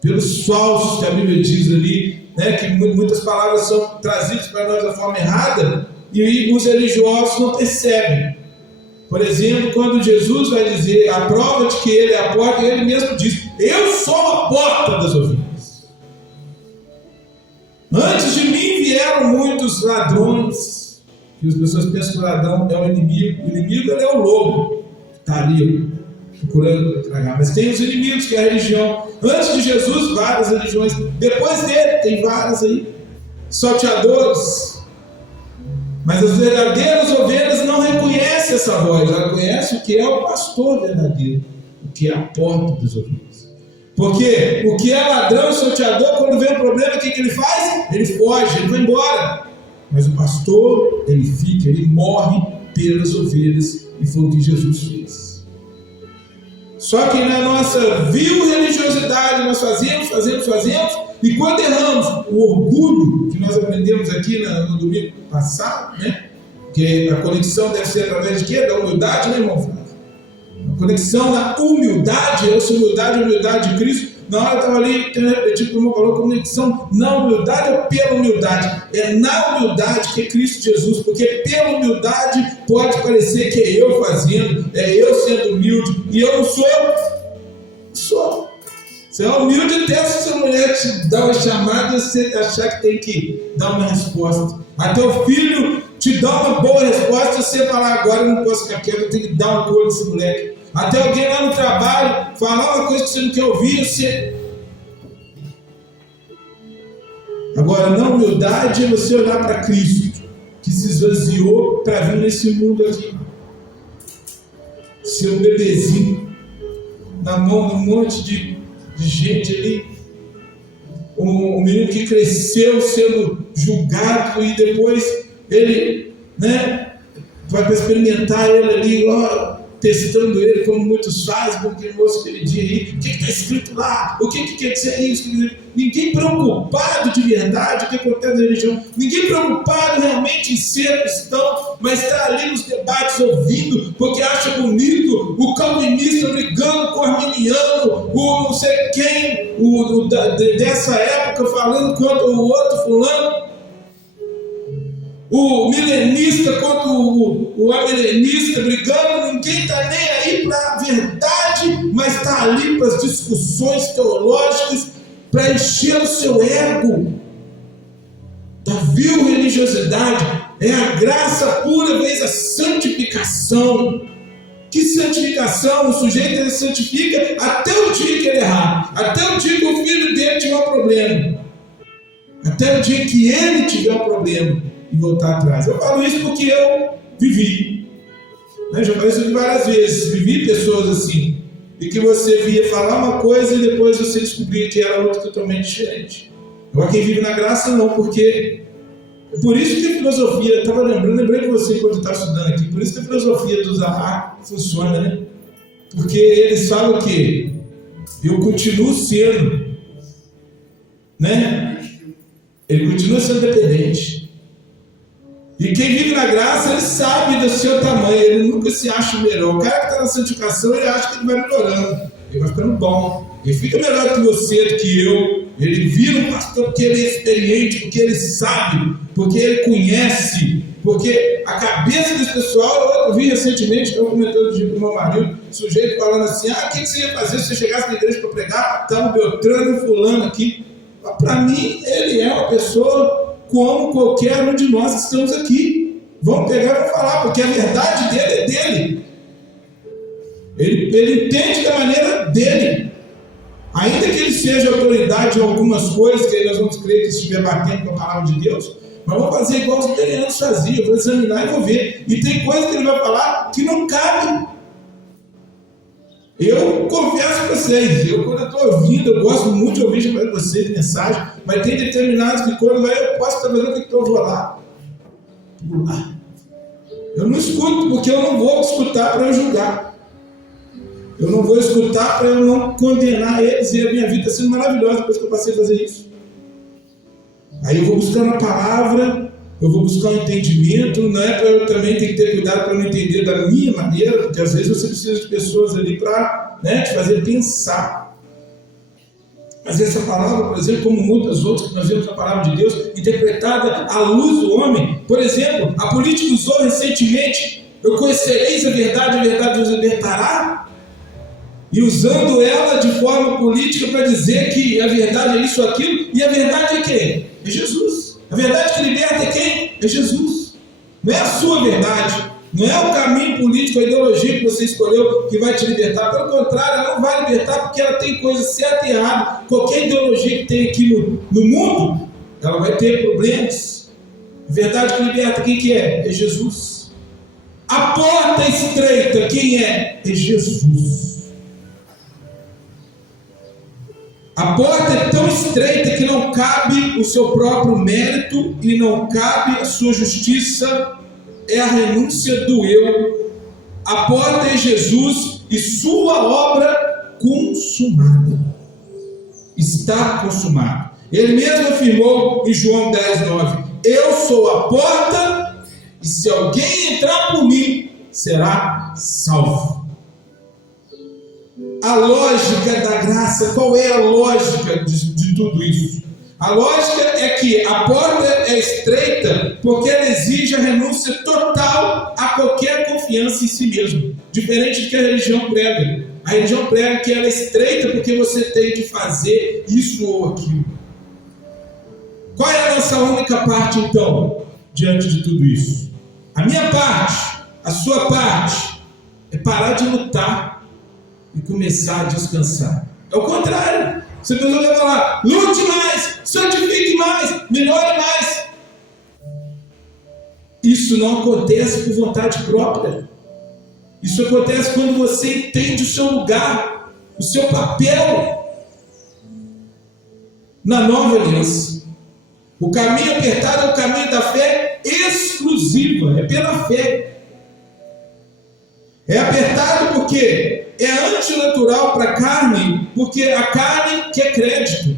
pelos falsos que a Bíblia diz ali, né, que muitas palavras são trazidas para nós da forma errada, e os religiosos não percebem. Por exemplo, quando Jesus vai dizer a prova de que ele é a porta, ele mesmo diz: eu sou a porta das ovelhas. Antes de mim vieram muitos ladrões. E as pessoas pensam que o ladrão é o inimigo. O inimigo é o lobo, que está ali procurando tragar. Mas tem os inimigos, que é a religião. Antes de Jesus, várias religiões. Depois dele, tem várias aí. Salteadores. Mas as verdadeiras ovelhas não reconhecem essa voz. Ela conhece o que é o pastor verdadeiro, o que é a porta das ovelhas. Porque o que é ladrão e salteador, quando vem um problema, o que ele faz? Ele foge, ele vai embora. Mas o pastor, ele fica, ele morre pelas ovelhas, e foi o que Jesus fez. Só que na nossa vil religiosidade, nós fazemos, e quando erramos, o orgulho, que nós aprendemos aqui no domingo passado, né? Que a conexão deve ser através de quê? Da humildade, né, irmão? A conexão na humildade, essa humildade, a humildade de Cristo. Na hora eu estava ali, tipo, como falou, conexão na humildade ou pela humildade? É na humildade que é Cristo Jesus, porque pela humildade pode parecer que é eu fazendo, é eu sendo humilde, e eu não sou eu. Sou. Você é humilde até se sua mulher te dá uma chamada e você achar que tem que dar uma resposta. Até o filho te dá uma boa resposta e você falar: agora eu não posso ficar quieto, eu tenho que dar um couro nesse moleque. Até alguém lá no trabalho falar uma coisa que você não quer ouvir, você... Agora, na humildade é você olhar para Cristo, que se esvaziou para vir nesse mundo aqui. Ser um bebezinho na mão de um monte de gente ali, um menino que cresceu sendo julgado, e depois ele, né, vai para experimentar ele ali, ó, testando ele, como muitos fazem, como aquele moço aquele dia aí: o que está escrito lá? O que quer dizer isso? Ninguém preocupado de verdade, o que acontece na religião, ninguém preocupado realmente em ser cristão, mas está ali nos debates ouvindo, porque acha bonito o calvinista brigando com o arminiano, o não sei quem, dessa época falando contra o outro fulano, o milenista contra o amilenista brigando. Ninguém está nem aí para a verdade, mas está ali para as discussões teológicas, para encher o seu ego da vil religiosidade. É a graça pura vez a santificação. Que santificação? O sujeito ele santifica até o dia que ele errar, até o dia que o filho dele tiver um problema, até o dia que ele tiver um problema e voltar atrás. Eu falo isso porque eu vivi, né? Já falei isso várias vezes. Vivi pessoas assim, e que você via falar uma coisa e depois você descobria que era outra totalmente diferente. Agora quem vive na graça não, porque por isso que a filosofia, eu estava lembrei de você quando eu estava estudando aqui, por isso que a filosofia do Zaha funciona, né? Porque eles falam que eu continuo sendo, né? Ele continua sendo dependente. E quem vive na graça, ele sabe do seu tamanho, ele nunca se acha melhor. O cara que está na santificação, ele acha que ele vai melhorando, ele vai ficando bom, ele fica melhor que você, do que eu. Ele vira um pastor porque ele é experiente, porque ele sabe, porque ele conhece, porque a cabeça desse pessoal, eu vi recentemente, eu comentando com o meu marido, sujeito falando assim, o que você ia fazer se você chegasse na igreja para pregar? Estava o Beltrano e fulano aqui. Para mim, ele é uma pessoa como qualquer um de nós que estamos aqui. Vamos pegar e vamos falar, porque a verdade dele é dele. Ele entende da maneira dele. Ainda que ele seja autoridade em algumas coisas, que nós vamos crer que estiver batendo com a palavra de Deus, mas vamos fazer igual os bereanos faziam, eu vou examinar e vou ver. E tem coisas que ele vai falar que não cabe. Eu confesso para vocês, quando eu estou ouvindo, eu gosto muito de ouvir para vocês mensagem, mas tem determinados que quando eu posso estar fazendo o que eu vou lá. Eu não escuto, porque eu não vou escutar para eu julgar. Eu não vou escutar para eu não condenar eles, e a minha vida está sendo maravilhosa depois que eu passei a fazer isso. Aí eu vou buscando a palavra, eu vou buscar um entendimento, não é para eu também ter que ter cuidado para não entender da minha maneira, porque às vezes você precisa de pessoas ali para te fazer pensar. Mas essa palavra, por exemplo, como muitas outras que nós vemos na palavra de Deus, interpretada à luz do homem, por exemplo, a política usou recentemente, eu conhecereis a verdade vos libertará, e usando ela de forma política para dizer que a verdade é isso ou aquilo, e a verdade é quem? É Jesus. A verdade que liberta é quem? É Jesus. Não é a sua verdade, não é o caminho político, a ideologia que você escolheu que vai te libertar. Pelo contrário, ela não vai libertar porque ela tem coisa certa e errada. Qualquer ideologia que tem aqui no mundo, ela vai ter problemas. A verdade que liberta, quem que é? É Jesus. A porta estreita, quem é? É Jesus. A porta é tão estreita que não cabe o seu próprio mérito e não cabe a sua justiça, é a renúncia do eu. A porta é Jesus e sua obra consumada. Está consumada. Ele mesmo afirmou em João 10:9: eu sou a porta e se alguém entrar por mim, será salvo. A lógica da graça, qual é a lógica de tudo isso? A lógica é que a porta é estreita porque ela exige a renúncia total a qualquer confiança em si mesmo, diferente do que a religião prega. A religião prega que ela é estreita porque você tem que fazer isso ou aquilo. Qual é a nossa única parte então, diante de tudo isso? A minha parte, a sua parte, é parar de lutar e começar a descansar. É o contrário. Você vai falar, lute mais, santifique mais, melhore mais. Isso não acontece por vontade própria. Isso acontece quando você entende o seu lugar, o seu papel na nova aliança. O caminho apertado é o caminho da fé exclusiva, é pela fé. É apertado porque é antinatural para a carne, porque a carne quer crédito.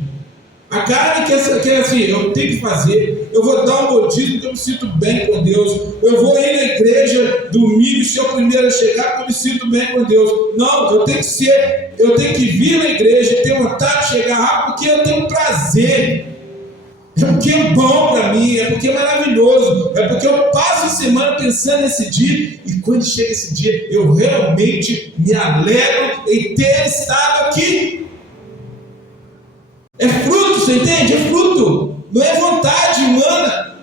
A carne quer assim, eu tenho que fazer, eu vou dar um modismo que eu me sinto bem com Deus, eu vou ir na igreja domingo e ser o primeiro a chegar porque eu me sinto bem com Deus. Não, eu tenho que vir na igreja, ter vontade de chegar rápido porque eu tenho prazer. É porque é bom para mim, é porque é maravilhoso, é porque eu passo a semana pensando nesse dia, e quando chega esse dia, eu realmente me alegro em ter estado aqui. É fruto, você entende? É fruto, não é vontade humana.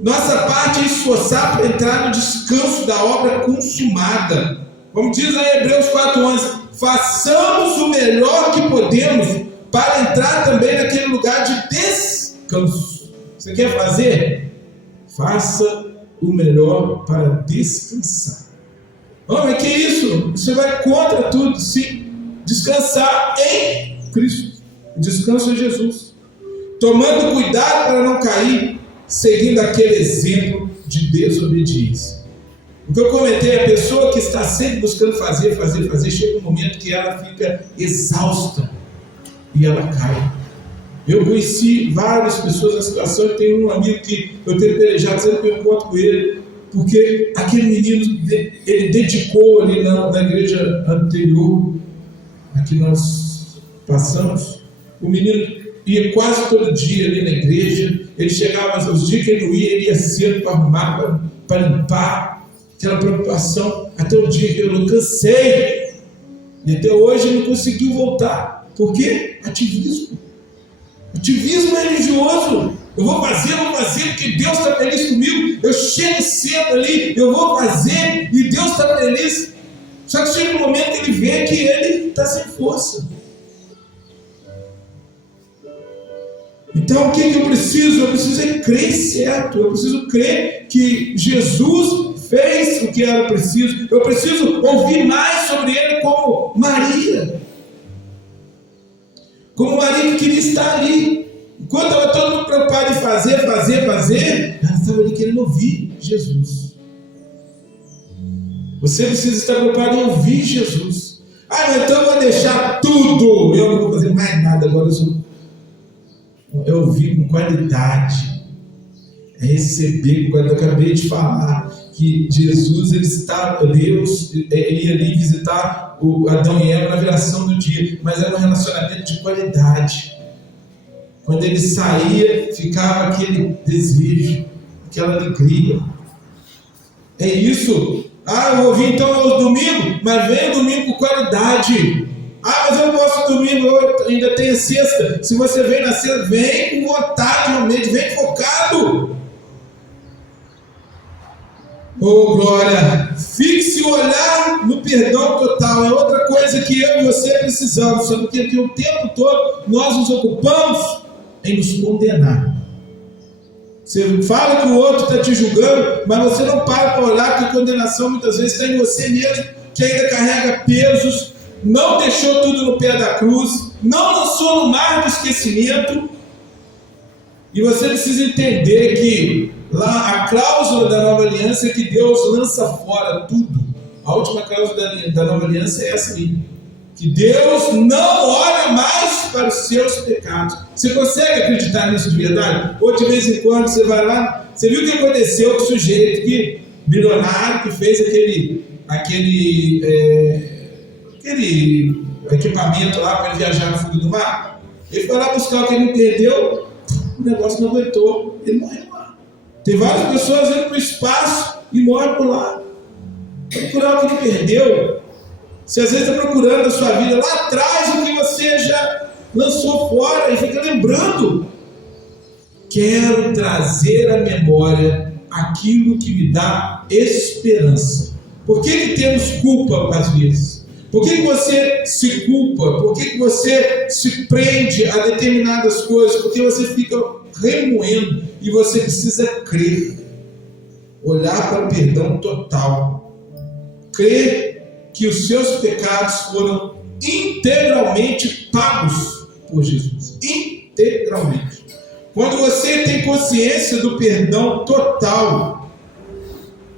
Nossa parte é esforçar para entrar no descanso da obra consumada. Como diz lá em Hebreus 4:11, façamos o melhor que podemos para entrar também naquele lugar de descanso. Você quer fazer? Faça o melhor para descansar. Mas que isso? Você vai contra tudo. Sim, descansar em Cristo. O descanso é Jesus. Tomando cuidado para não cair, seguindo aquele exemplo de desobediência. O que eu comentei, a pessoa que está sempre buscando fazer, chega um momento que ela fica exausta. E ela cai. Eu conheci várias pessoas na situação, tem um amigo que eu tenho pelejado, sempre que eu encontro com ele, porque aquele menino, ele dedicou ali na igreja anterior, a que nós passamos, o menino ia quase todo dia ali na igreja, ele chegava, mas os dias que ele não ia, ele ia cedo para arrumar, para limpar, aquela preocupação, até o dia que eu cansei, e até hoje ele não conseguiu voltar. Por quê? Ativismo religioso. Eu vou fazer porque Deus está feliz comigo. Eu chego cedo ali, eu vou fazer e Deus está feliz. Só que chega um momento que ele vê que ele está sem força. Então o que eu preciso? Eu preciso crer certo. Eu preciso crer que Jesus fez o que era preciso. Eu preciso ouvir mais sobre ele, como Maria. Como Maria que queria estar ali. Enquanto estava todo mundo preocupado em fazer, ela estava ali querendo ouvir Jesus. Você precisa estar preocupado em ouvir Jesus. Mas então eu vou deixar tudo. Eu não vou fazer mais nada agora. É ouvir com qualidade. É receber com qualidade. Eu acabei de falar que Jesus, Deus ia ali visitar Adão e Eva na viração do dia, mas era um relacionamento de qualidade. Quando ele saía, ficava aquele desejo, aquela alegria. É isso. Eu vou vir então aos domingos, mas vem domingo com qualidade. Mas eu não posso domingo, eu ainda tenho sexta. Se você vem na sexta, vem com vontade, realmente, vem focado. Glória! Fixe o olhar no perdão total. É outra coisa que eu e você precisamos. Sabe por quê? Porque o tempo todo nós nos ocupamos em nos condenar. Você fala que o outro está te julgando, mas você não para olhar que a condenação muitas vezes está em você mesmo, que ainda carrega pesos, não deixou tudo no pé da cruz, não lançou no mar do esquecimento. E você precisa entender que lá a cláusula da nova aliança é que Deus lança fora tudo. A última cláusula da nova aliança é essa aí, que Deus não olha mais para os seus pecados. Você consegue acreditar nisso de verdade? Ou de vez em quando você vai lá, você viu o que aconteceu com o sujeito que bilionário que fez aquele equipamento lá para ele viajar no fundo do mar? Ele foi lá buscar o que ele não perdeu, o negócio não aguentou, ele morreu lá. Tem várias pessoas indo para o espaço e morrem por lá. Procurar o que ele perdeu. Você às vezes está procurando a sua vida lá atrás o que você já lançou fora e fica lembrando. Quero trazer à memória aquilo que me dá esperança. Por que temos culpa às vezes? Por que você se culpa? Por que você se prende a determinadas coisas? Porque você fica remoendo e você precisa crer. Olhar para o perdão total. Crer que os seus pecados foram integralmente pagos por Jesus. Integralmente. Quando você tem consciência do perdão total,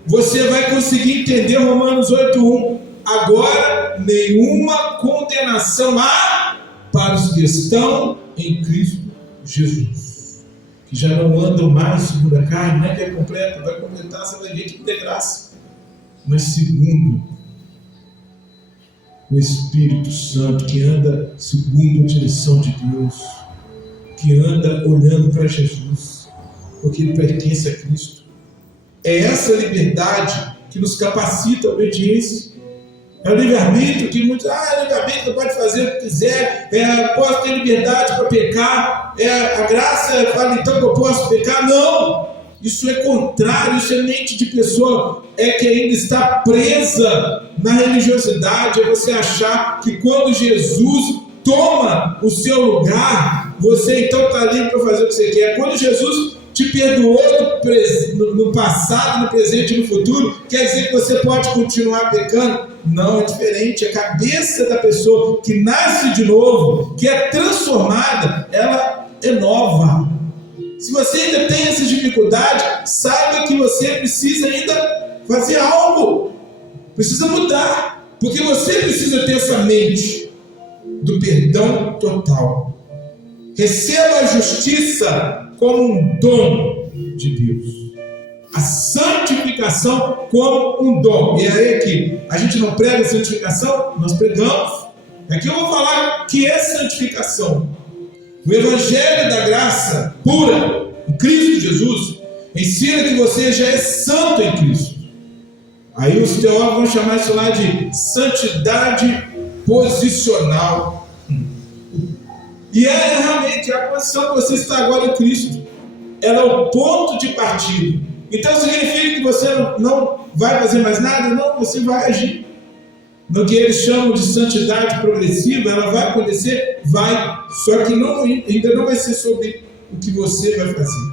você vai conseguir entender Romanos 8:1. Agora, nenhuma condenação há para os que estão em Cristo Jesus. Que já não andam mais segundo a carne, não é que é completa, vai completar, você vai ver que tem graça. Mas segundo o Espírito Santo, que anda segundo a direção de Deus, que anda olhando para Jesus, porque ele pertence a Cristo. É essa liberdade que nos capacita a obediência. É o livre-arbítrio que muitos, livre-arbítrio pode fazer o que quiser, posso ter liberdade para pecar, a graça fala então que eu posso pecar. Não! Isso é contrário, isso é mente de pessoa que ainda está presa na religiosidade. É você achar que quando Jesus toma o seu lugar, você então está ali para fazer o que você quer. Quando Jesus te perdoou no passado, no presente e no futuro, quer dizer que você pode continuar pecando? Não, é diferente. A cabeça da pessoa que nasce de novo, que é transformada, ela é nova. Se você ainda tem essa dificuldade, saiba que você precisa ainda fazer algo, precisa mudar, porque você precisa ter essa mente do perdão total. Receba a justiça como um dom de Deus. A santificação como um dom. E aí aqui, a gente não prega santificação? Nós pregamos. Aqui eu vou falar que é santificação. O Evangelho da graça pura em Cristo Jesus ensina que você já é santo em Cristo. Aí os teólogos vão chamar isso lá de santidade posicional. E é realmente a posição que você está agora em Cristo. Ela é o ponto de partida. Então significa que você não vai fazer mais nada? Não, você vai agir. No que eles chamam de santidade progressiva, ela vai acontecer? Vai. Só que ainda não vai ser sobre o que você vai fazer.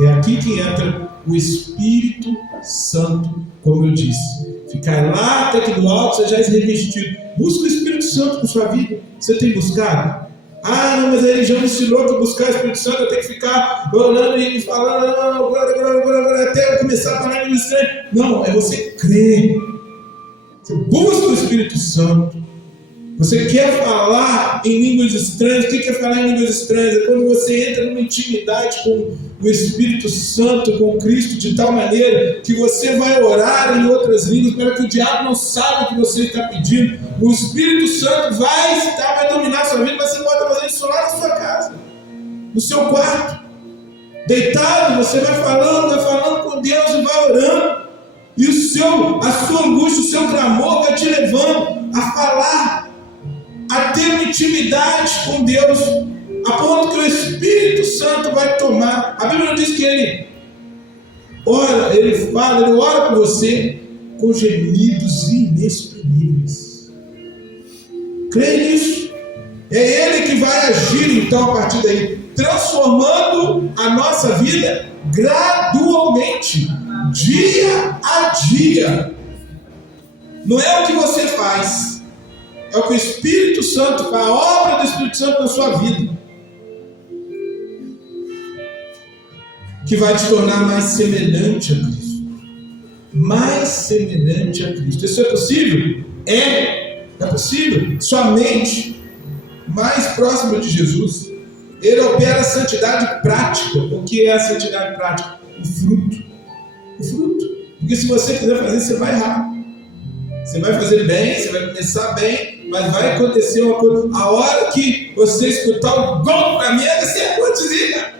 É aqui que entra o Espírito Santo, como eu disse. Ficar lá até que do alto seja revestido. Busca o Espírito Santo na sua vida. Você tem buscado? Ah, não, mas a religião me ensinou que buscar o Espírito Santo eu tenho que ficar orando e falando até eu começar a falar em língua estranha. Não, é você crer. Você busca o Espírito Santo. Você quer falar em línguas estranhas. O que é falar em línguas estranhas? É quando você entra numa intimidade com o Espírito Santo, com Cristo, de tal maneira que você vai orar em outras línguas para que o diabo não saiba o que você está pedindo. O Espírito Santo vai dominar a sua vida, mas você pode fazer isso lá na sua casa, no seu quarto, deitado. Você vai falando com Deus e vai orando. E a sua angústia, o seu clamor vai te levando a falar, a ter uma intimidade com Deus, a ponto que o Espírito Santo vai tomar. A Bíblia diz que ele ora por você com gemidos inexprimíveis. Creia nisso. É Ele que vai agir então a partir daí, transformando a nossa vida gradualmente, dia a dia. Não é o que você faz, é o que o Espírito Santo, a obra do Espírito Santo na sua vida, que vai te tornar mais semelhante a Cristo. Mais semelhante a Cristo. Isso é possível? É possível. Sua mente mais próxima de Jesus. Ele opera a santidade prática. O que é a santidade prática? O fruto. Porque se você quiser fazer, você vai errar. Você vai fazer bem, você vai começar bem, mas vai acontecer uma coisa. A hora que você escutar o gol para mim, você desliga.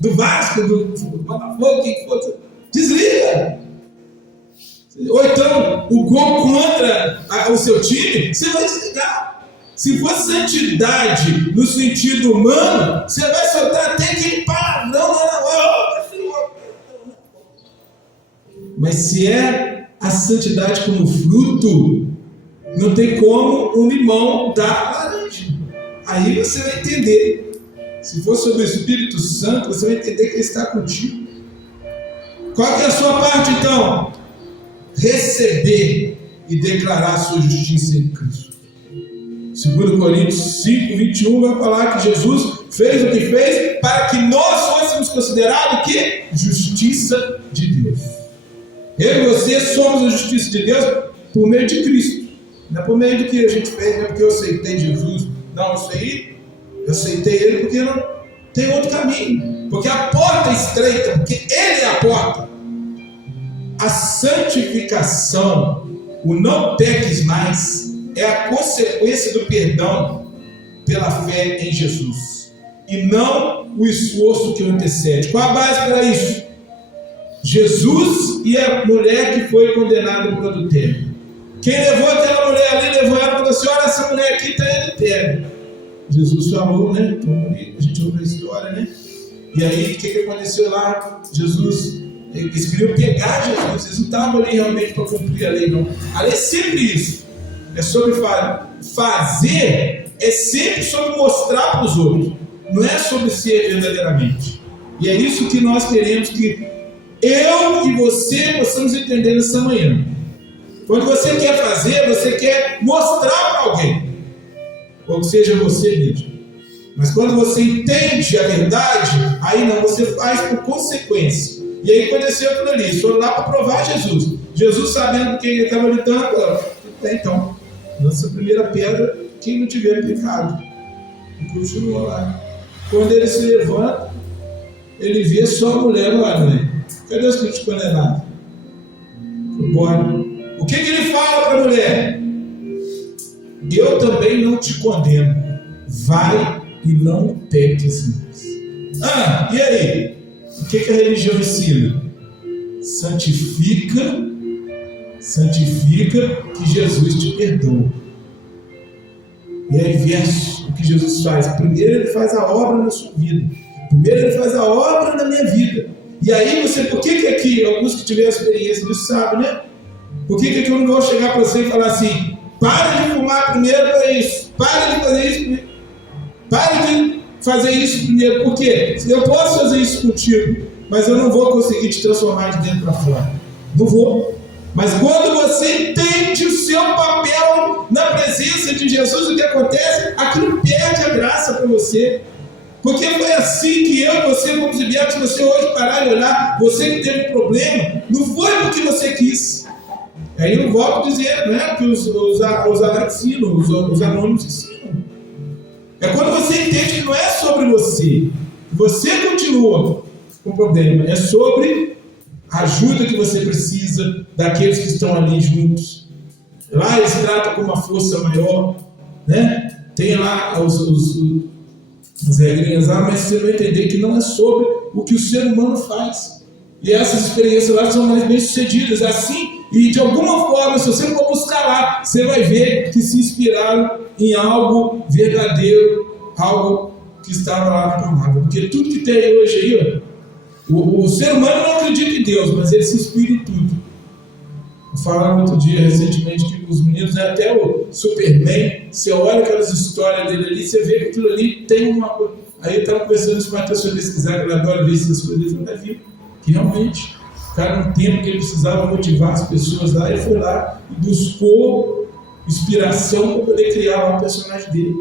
Do Vasco, do Botafogo, quem for, desliga. Ou então, o gol contra o seu time, você vai desligar. Se for santidade no sentido humano, você vai soltar até aquele palavrão. Mas se é a santidade como fruto, não tem como um limão dar laranja. Aí você vai entender. Se for sobre o Espírito Santo, você vai entender que Ele está contigo. Qual que é a sua parte então? Receber e declarar a sua justiça em Cristo. 2 Coríntios 5, 21 vai falar que Jesus fez o que fez para que nós fôssemos considerados que justiça de Deus. Eu e você somos a justiça de Deus por meio de Cristo. Não é por meio do que a gente fez, não é porque eu aceitei Jesus. Não, isso aí, eu aceitei Ele porque não tem outro caminho. Porque a porta é estreita, porque Ele é a porta. A santificação, o não peques mais, é a consequência do perdão pela fé em Jesus. E não o esforço que o antecede. Qual a base para isso? Jesus e a mulher que foi condenada por adultério. Quem levou aquela mulher ali, levou ela e falou assim: olha, essa mulher aqui está em adultério. Jesus falou, né? Então, a gente ouve a história, né? E aí, o que aconteceu lá? Eles queriam pegar Jesus, eles não estavam ali realmente para cumprir a lei, não. A lei é sempre isso. É sobre fazer, é sempre sobre mostrar para os outros. Não é sobre ser verdadeiramente. E é isso que nós queremos que eu e você possamos entender nessa manhã. Quando você quer fazer, você quer mostrar para alguém, ou seja, você mesmo. Mas quando você entende a verdade, aí não, você faz por consequência. E aí aconteceu aquilo ali, foram lá para provar Jesus. Jesus, sabendo que ele estava lidando, então, lança a primeira pedra, quem não tiver pecado. E continuou lá. Quando ele se levanta, ele vê só a mulher lá, né? Cadê os que te condenaram? Bora. O que ele fala para a mulher? Eu também não te condeno. Vai e não peques mais. E aí? O que a religião ensina? Santifica que Jesus te perdoa. E aí, verso, o que Jesus faz? Primeiro ele faz a obra na sua vida. Primeiro ele faz a obra na minha vida. E aí você, por que aqui, alguns que tiveram experiência disso sabem, né? Por que aqui eu não vou chegar para você e falar assim, para de fumar primeiro para isso, para de fazer isso primeiro, para de fazer isso primeiro, por quê? Eu posso fazer isso contigo, mas eu não vou conseguir te transformar de dentro para fora. Não vou. Mas quando você entende o seu papel na presença de Jesus, o que acontece? Aquilo perde a graça para você. Porque foi assim que eu e você fomos enviados. Se você hoje parar e olhar, você que teve problema, não foi porque você quis. Aí eu volto a dizer, né, que os ensinam, os anônimos ensinam. É quando você entende que não é sobre você. Você continua com o problema. É sobre a ajuda que você precisa daqueles que estão ali juntos. Lá eles tratam com uma força maior, né? Tem lá as regrinhas lá, mas você vai entender que não é sobre o que o ser humano faz. E essas experiências lá são mais bem sucedidas. Assim, e de alguma forma, se você for buscar lá, você vai ver que se inspiraram em algo verdadeiro, algo que estava lá na palavra. Porque tudo que tem hoje aí, o ser humano não acredita em Deus, mas ele se inspira em tudo. Eu falava outro dia, recentemente, que os meninos, né, até o Superman, você olha aquelas histórias dele ali, você vê que aquilo ali tem uma coisa. Aí eu estava conversando isso com a pessoa pesquisar, que ele adora ver essas coisas, não deve vir. Que realmente, o cara, no tempo que ele precisava motivar as pessoas lá, ele foi lá e buscou inspiração para poder criar lá o personagem dele.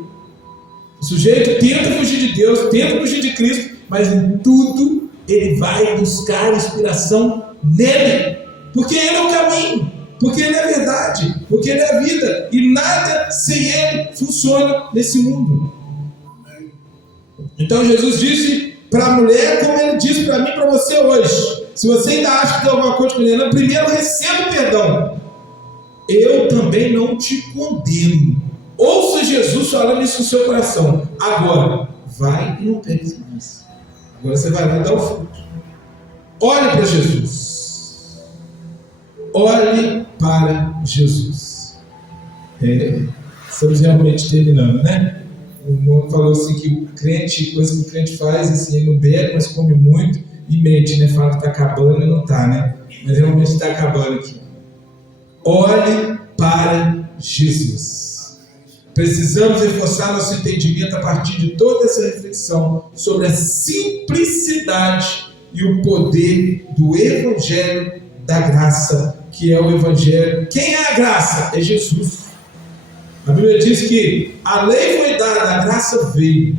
O sujeito tenta fugir de Deus, tenta fugir de Cristo, mas em tudo ele vai buscar inspiração nele, porque ele é o caminho, porque ele é a verdade, porque ele é a vida, e nada sem ele funciona nesse mundo. Então Jesus disse para a mulher, como ele disse para mim e para você hoje: se você ainda acha que tem alguma coisa condenando, primeiro receba o perdão. Eu também não te condeno. Ouça Jesus falando isso no seu coração. Agora, vai e não peques mais. Agora você vai lá e dá o fruto. Olhe para Jesus. Olhe para Jesus. Estamos realmente terminando, né? O irmão falou assim que o crente, coisa que o crente faz, assim, ele não bebe, mas come muito e mente, né? Fala que está acabando e não está, né? Mas realmente está acabando aqui. Olhe para Jesus. Precisamos reforçar nosso entendimento a partir de toda essa reflexão sobre a simplicidade e o poder do Evangelho da graça, que é o Evangelho. Quem é a graça? É Jesus. A Bíblia diz que a lei foi dada, a graça veio.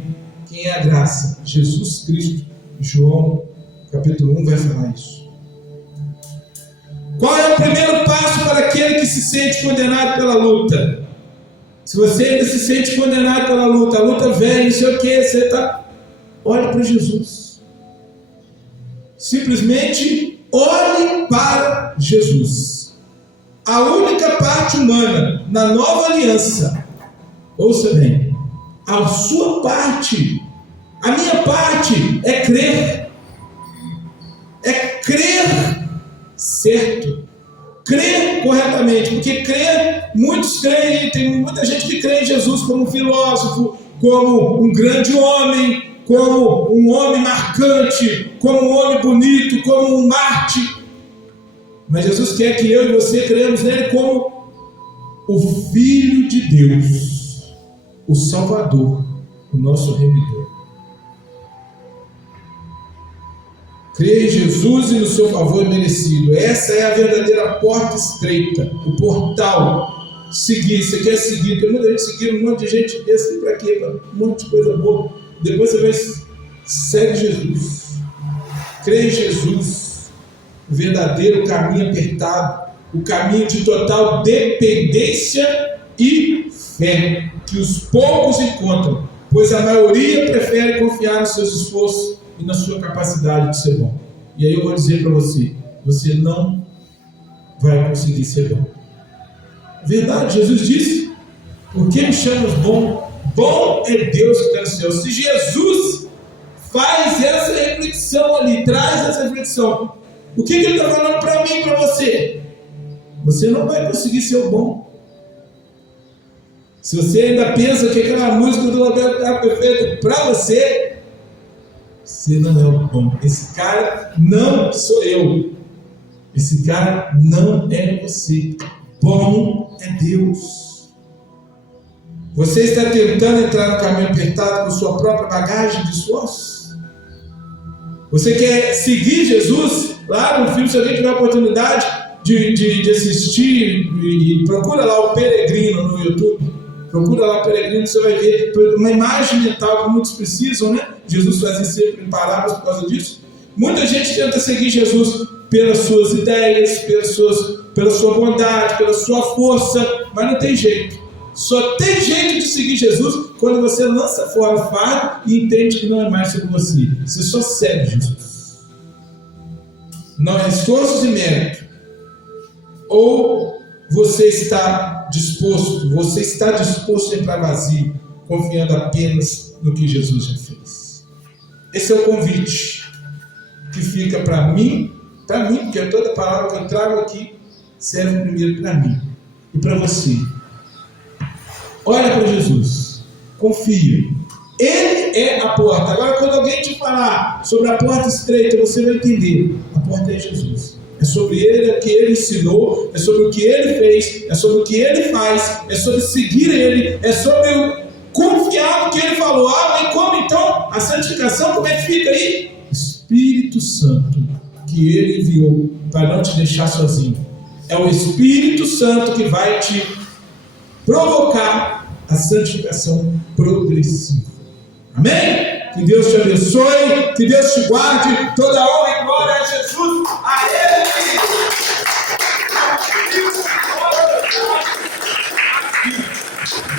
Quem é a graça? Jesus Cristo. João, capítulo 1, vai falar isso. Qual é o primeiro passo para aquele que se sente condenado pela luta? Se você ainda se sente condenado pela luta, a luta vem, não sei o que, você está... Olhe para Jesus. Simplesmente olhe para Jesus. A única parte humana na nova aliança, ouça bem, a sua parte, a minha parte é crer. É crer certo. Crer corretamente, porque crer, muitos creem, tem muita gente que crê em Jesus como um filósofo, como um grande homem, como um homem marcante, como um homem bonito, como um mártir. Mas Jesus quer que eu e você creamos nele como o Filho de Deus, o Salvador, o nosso Remidor. Creia em Jesus e no seu favor merecido. Essa é a verdadeira porta estreita, o portal. Seguir, você quer seguir, tem muita gente seguindo, um monte de gente desse para quê? Um monte de coisa boa. Depois você vai, segue Jesus. Creia em Jesus, o verdadeiro caminho apertado, o caminho de total dependência e fé, que os poucos encontram, pois a maioria prefere confiar nos seus esforços e na sua capacidade de ser bom. E aí eu vou dizer para você, você não vai conseguir ser bom. Verdade, Jesus disse, por que me chamas bom? Bom é Deus que está no céu. Se Jesus faz essa reflexão ali, traz essa reflexão, o que ele está falando para mim e para você? Você não vai conseguir ser o bom. Se você ainda pensa que aquela música do Roberto está perfeita para você, você não é o bom. Esse cara não sou eu. Esse cara não é você. Bom é Deus. Você está tentando entrar no caminho apertado com sua própria bagagem de esforços? Você quer seguir Jesus? Lá no filme, se alguém tiver a oportunidade de assistir, e procura lá o Peregrino no YouTube. Procura lá o Peregrino, você vai ver uma imagem mental que muitos precisam, né? Jesus fazia sempre em parábolas por causa disso. Muita gente tenta seguir Jesus pelas suas ideias, pela sua bondade, pela sua força, mas não tem jeito. Só tem jeito de seguir Jesus quando você lança fora o fardo e entende que não é mais sobre você. Você só segue Jesus. Não é esforços e mérito. Ou você está disposto a entrar vazio, confiando apenas no que Jesus já fez. Esse é o convite que fica para mim, porque toda palavra que eu trago aqui serve primeiro para mim e para você. Olha para Jesus, confia. Ele é a porta. Agora, quando alguém te falar sobre a porta estreita, você vai entender. A porta é Jesus. É sobre ele, é o que ele ensinou, é sobre o que ele fez, é sobre o que ele faz, é sobre seguir ele, é sobre confiar no que ele falou. E como então a santificação, como é que fica aí? Espírito Santo que ele enviou para não te deixar sozinho. É o Espírito Santo que vai te provocar a santificação progressiva. Amém? Que Deus te abençoe, que Deus te guarde, toda honra e glória a Jesus, a Ele.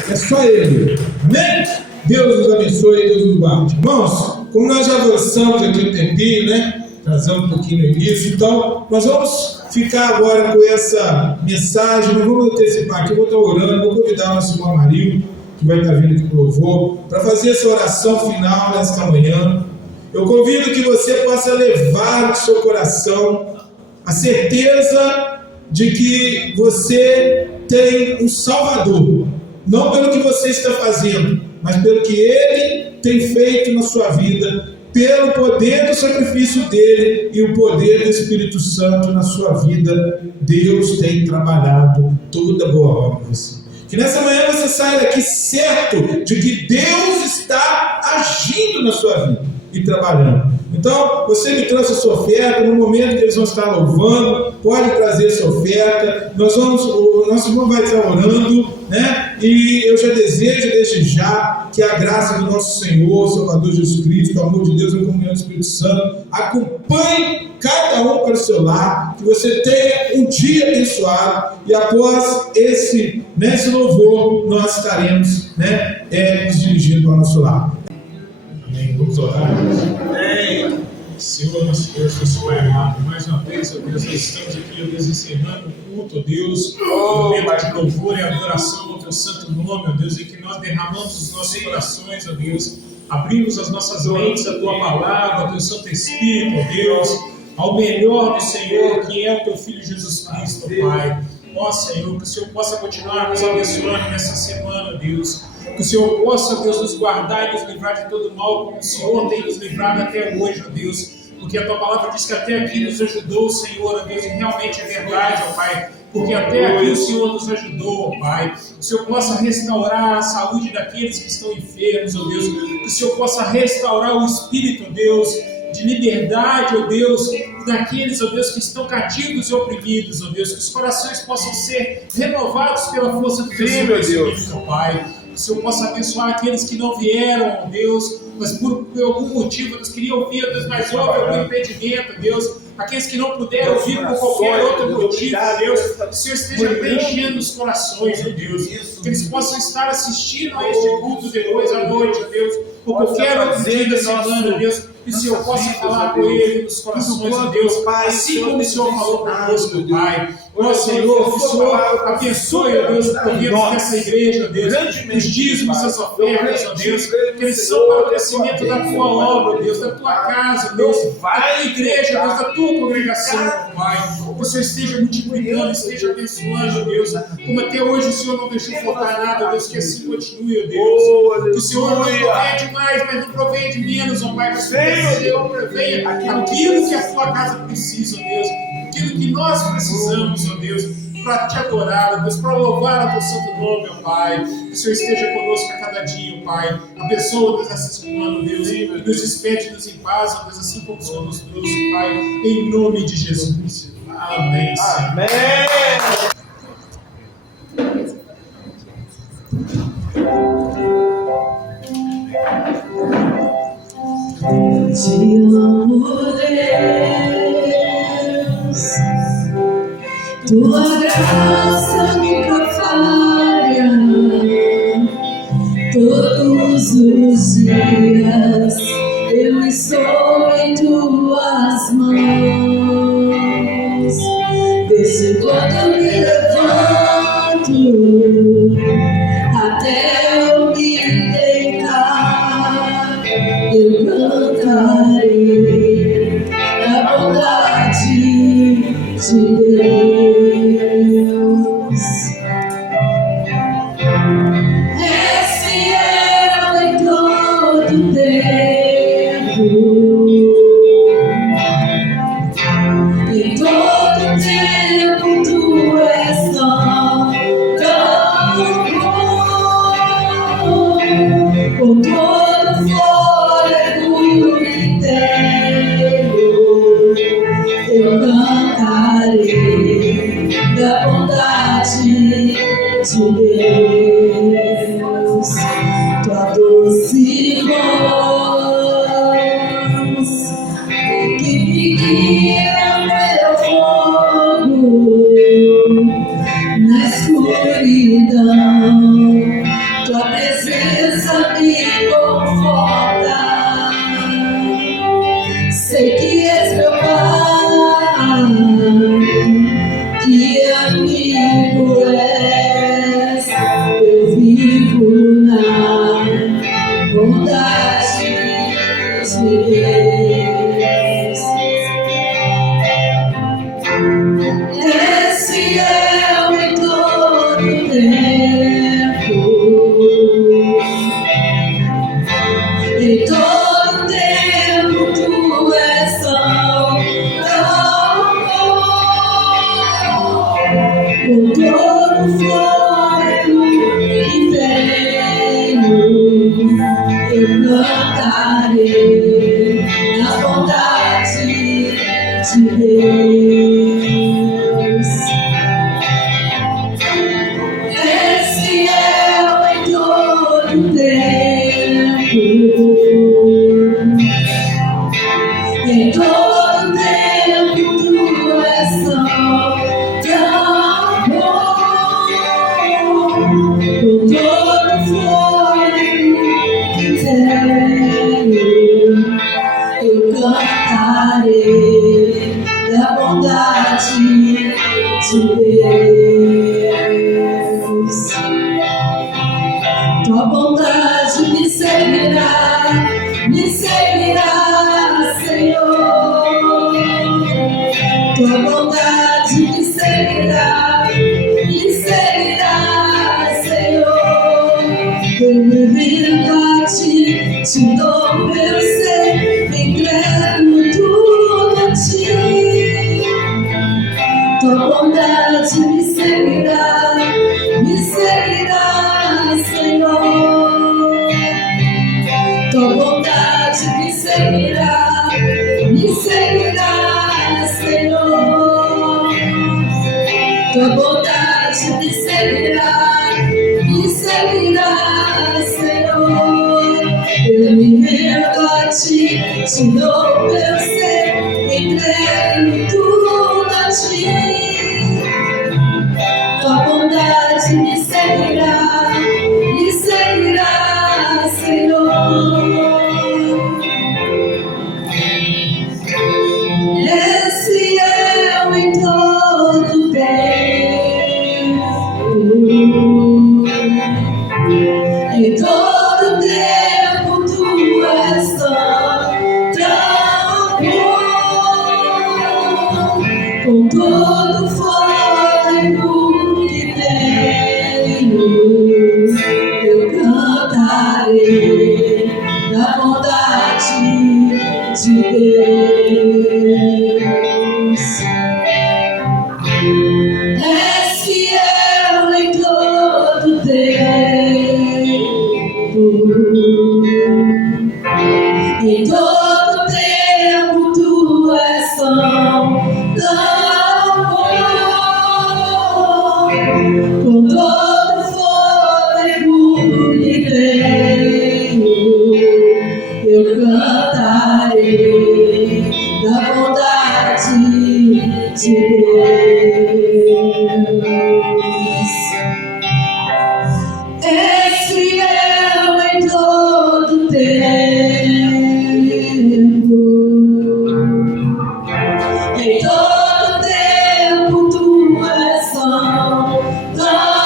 É só Ele. Amém? Deus nos abençoe, Deus nos guarde. Irmãos, como nós já avançamos aqui um tempinho, né? Trazendo um pouquinho no início, então nós vamos ficar agora com essa mensagem, nós vamos antecipar aqui, eu vou estar orando, vou convidar o nosso irmão Amarildo, que vai estar vindo aqui para o louvor, para fazer essa oração final nesta manhã. Eu convido que você possa levar no seu coração a certeza de que você tem um Salvador, não pelo que você está fazendo, mas pelo que Ele tem feito na sua vida, pelo poder do sacrifício dele e o poder do Espírito Santo na sua vida. Deus tem trabalhado toda boa obra em você. Que nessa manhã você saia daqui certo de que Deus está agindo na sua vida e trabalhando. Então, você que trouxe a sua oferta, no momento que eles vão estar louvando, pode trazer a sua oferta. O nosso irmão vai estar orando, né? E eu já desejo desde já que a graça do nosso Senhor, Salvador Jesus Cristo, o amor de Deus e a comunhão do Espírito Santo acompanhe cada um para o seu lar, que você tenha um dia abençoado e após esse louvor nós estaremos nos dirigindo para o nosso lar. Amém. Vamos orar. Amém. Senhor, nosso Deus, nosso Pai amado, mais uma vez, ó Deus, nós estamos aqui, ó Deus, encerrando o culto, ó Deus, momento de louvor e adoração ao Teu santo nome, ó Deus, em que nós derramamos os nossos corações, ó Deus, abrimos as nossas mentes à Tua palavra, ao Teu Santo Espírito, ó Deus, ao melhor do Senhor, que é o Teu Filho Jesus Cristo, ó Pai. Ó Senhor, que o Senhor possa continuar nos abençoando nessa semana, Deus. Que o Senhor possa, Deus, nos guardar e nos livrar de todo mal, como o Senhor tem nos livrado até hoje, ó Deus. Porque a Tua palavra diz que até aqui nos ajudou o Senhor, ó Deus, e realmente é verdade, ó Pai. Porque até aqui o Senhor nos ajudou, ó Pai. Que o Senhor possa restaurar a saúde daqueles que estão enfermos, ó Deus. Que o Senhor possa restaurar o espírito, ó Deus, de liberdade, ó Deus, daqueles, ó Deus, que estão cativos e oprimidos, ó Deus, que os corações possam ser renovados pela força do Teu Espírito, ó Pai. Que o Senhor possa abençoar aqueles que não vieram, ó Deus, mas por algum motivo eles queriam vir, Deus, mas houve algum impedimento, Deus. aqueles que não puderam vir por qualquer outro motivo, Deus, que o Senhor esteja preenchendo os corações, ó Deus, que eles possam estar assistindo a este culto depois à noite, ó Deus, ou qualquer outro dia da semana, Deus, que o Senhor possa falar com ele nos corações, ó Deus, assim como o Senhor falou conosco, Pai. Ó Senhor, que o Senhor abençoe, ó Deus, o governo dessa igreja, ó Deus, os dízimos, as ofertas, ó Deus, que eles são para o crescimento da tua obra, ó Deus, da tua casa, ó Deus, da tua igreja, ó Deus, da tua congregação, ó Pai. Que o Senhor esteja multiplicando, esteja abençoando, ó Deus, como até hoje o Senhor não deixou faltar nada, ó Deus, que assim continue, ó Deus. Que o Senhor não provém de mais, mas não provém de menos, ó Pai, que o Senhor provenha aquilo que a tua casa precisa, ó Deus, aquilo que nós precisamos, ó Deus, para te adorar, ó Deus, para louvar o teu santo nome, ó Pai. Que o Senhor esteja conosco a cada dia, ó Pai. Abençoa-nos essa semana, ó Deus, e nos despede-nos em paz, ó Deus, assim como o Senhor nos trouxe, Pai, em nome de Jesus. Amém. Amém. Te amo, Deus, tua graça nunca falha, todos os dias eu estou em tuas mãos, desde quando eu me levanto até eu me deitar, eu cantarei a bondade de Deus. És fiel em todo tempo, em todo tempo tu és tão bom, com todo fôlego inteiro eu cantarei da bondade de Deus. Tua doce voz que me guia meu fogo na escuridão, tua presença me conforta. Sei que és meu Pai, que amigo és, eu vivo na bondade de Deus. És fiel em todo tempo, em todo tempo tu és tão bom, com todo fôlego inteiro eu cantarei na bondade de Deus. És fiel em todo tempo, em todo tempo tu és tão bom, com todo fôlego inteiro eu cantarei da bondade de Deus. Tua bondade me seguirá, Senhor. Tua bondade me seguirá, Senhor. Eu me rendo a ti, te dou meu ser, entrego tudo a ti. Tua bondade me seguirá, Senhor. Tua bondade me seguirá, Senhor. Tua bondade me seguirá, Senhor. Eu me rendo a ti, te dou meu ser, entrego me seguirá, Senhor. És fiel em todo tempo, em todo tempo tu és tão bom, com todo fôlego que tenho, eu cantarei da bondade de Deus. És fiel em todo tempo, em todo tempo tu és tão bom, com todo fôlego que tenho, eu cantarei da bondade de Deus. És fiel em todo tempo, em todo tempo tu és tão bom,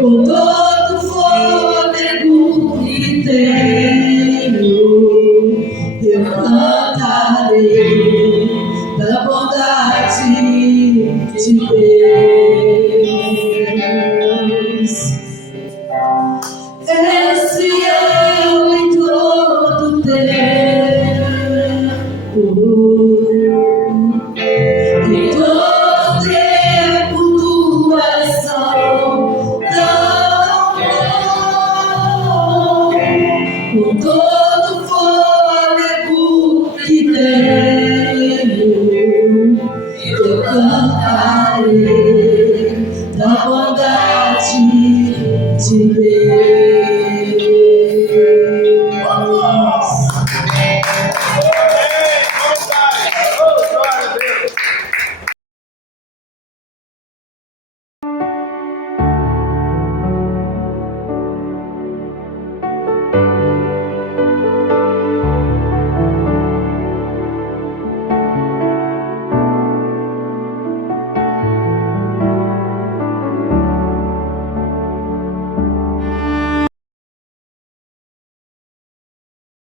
com todo fôlego que tenho, eu cantarei da bondade de Deus. És fiel em todo tempo, em todo tempo tu és tão bom, com todo fôlego que tenho, eu cantarei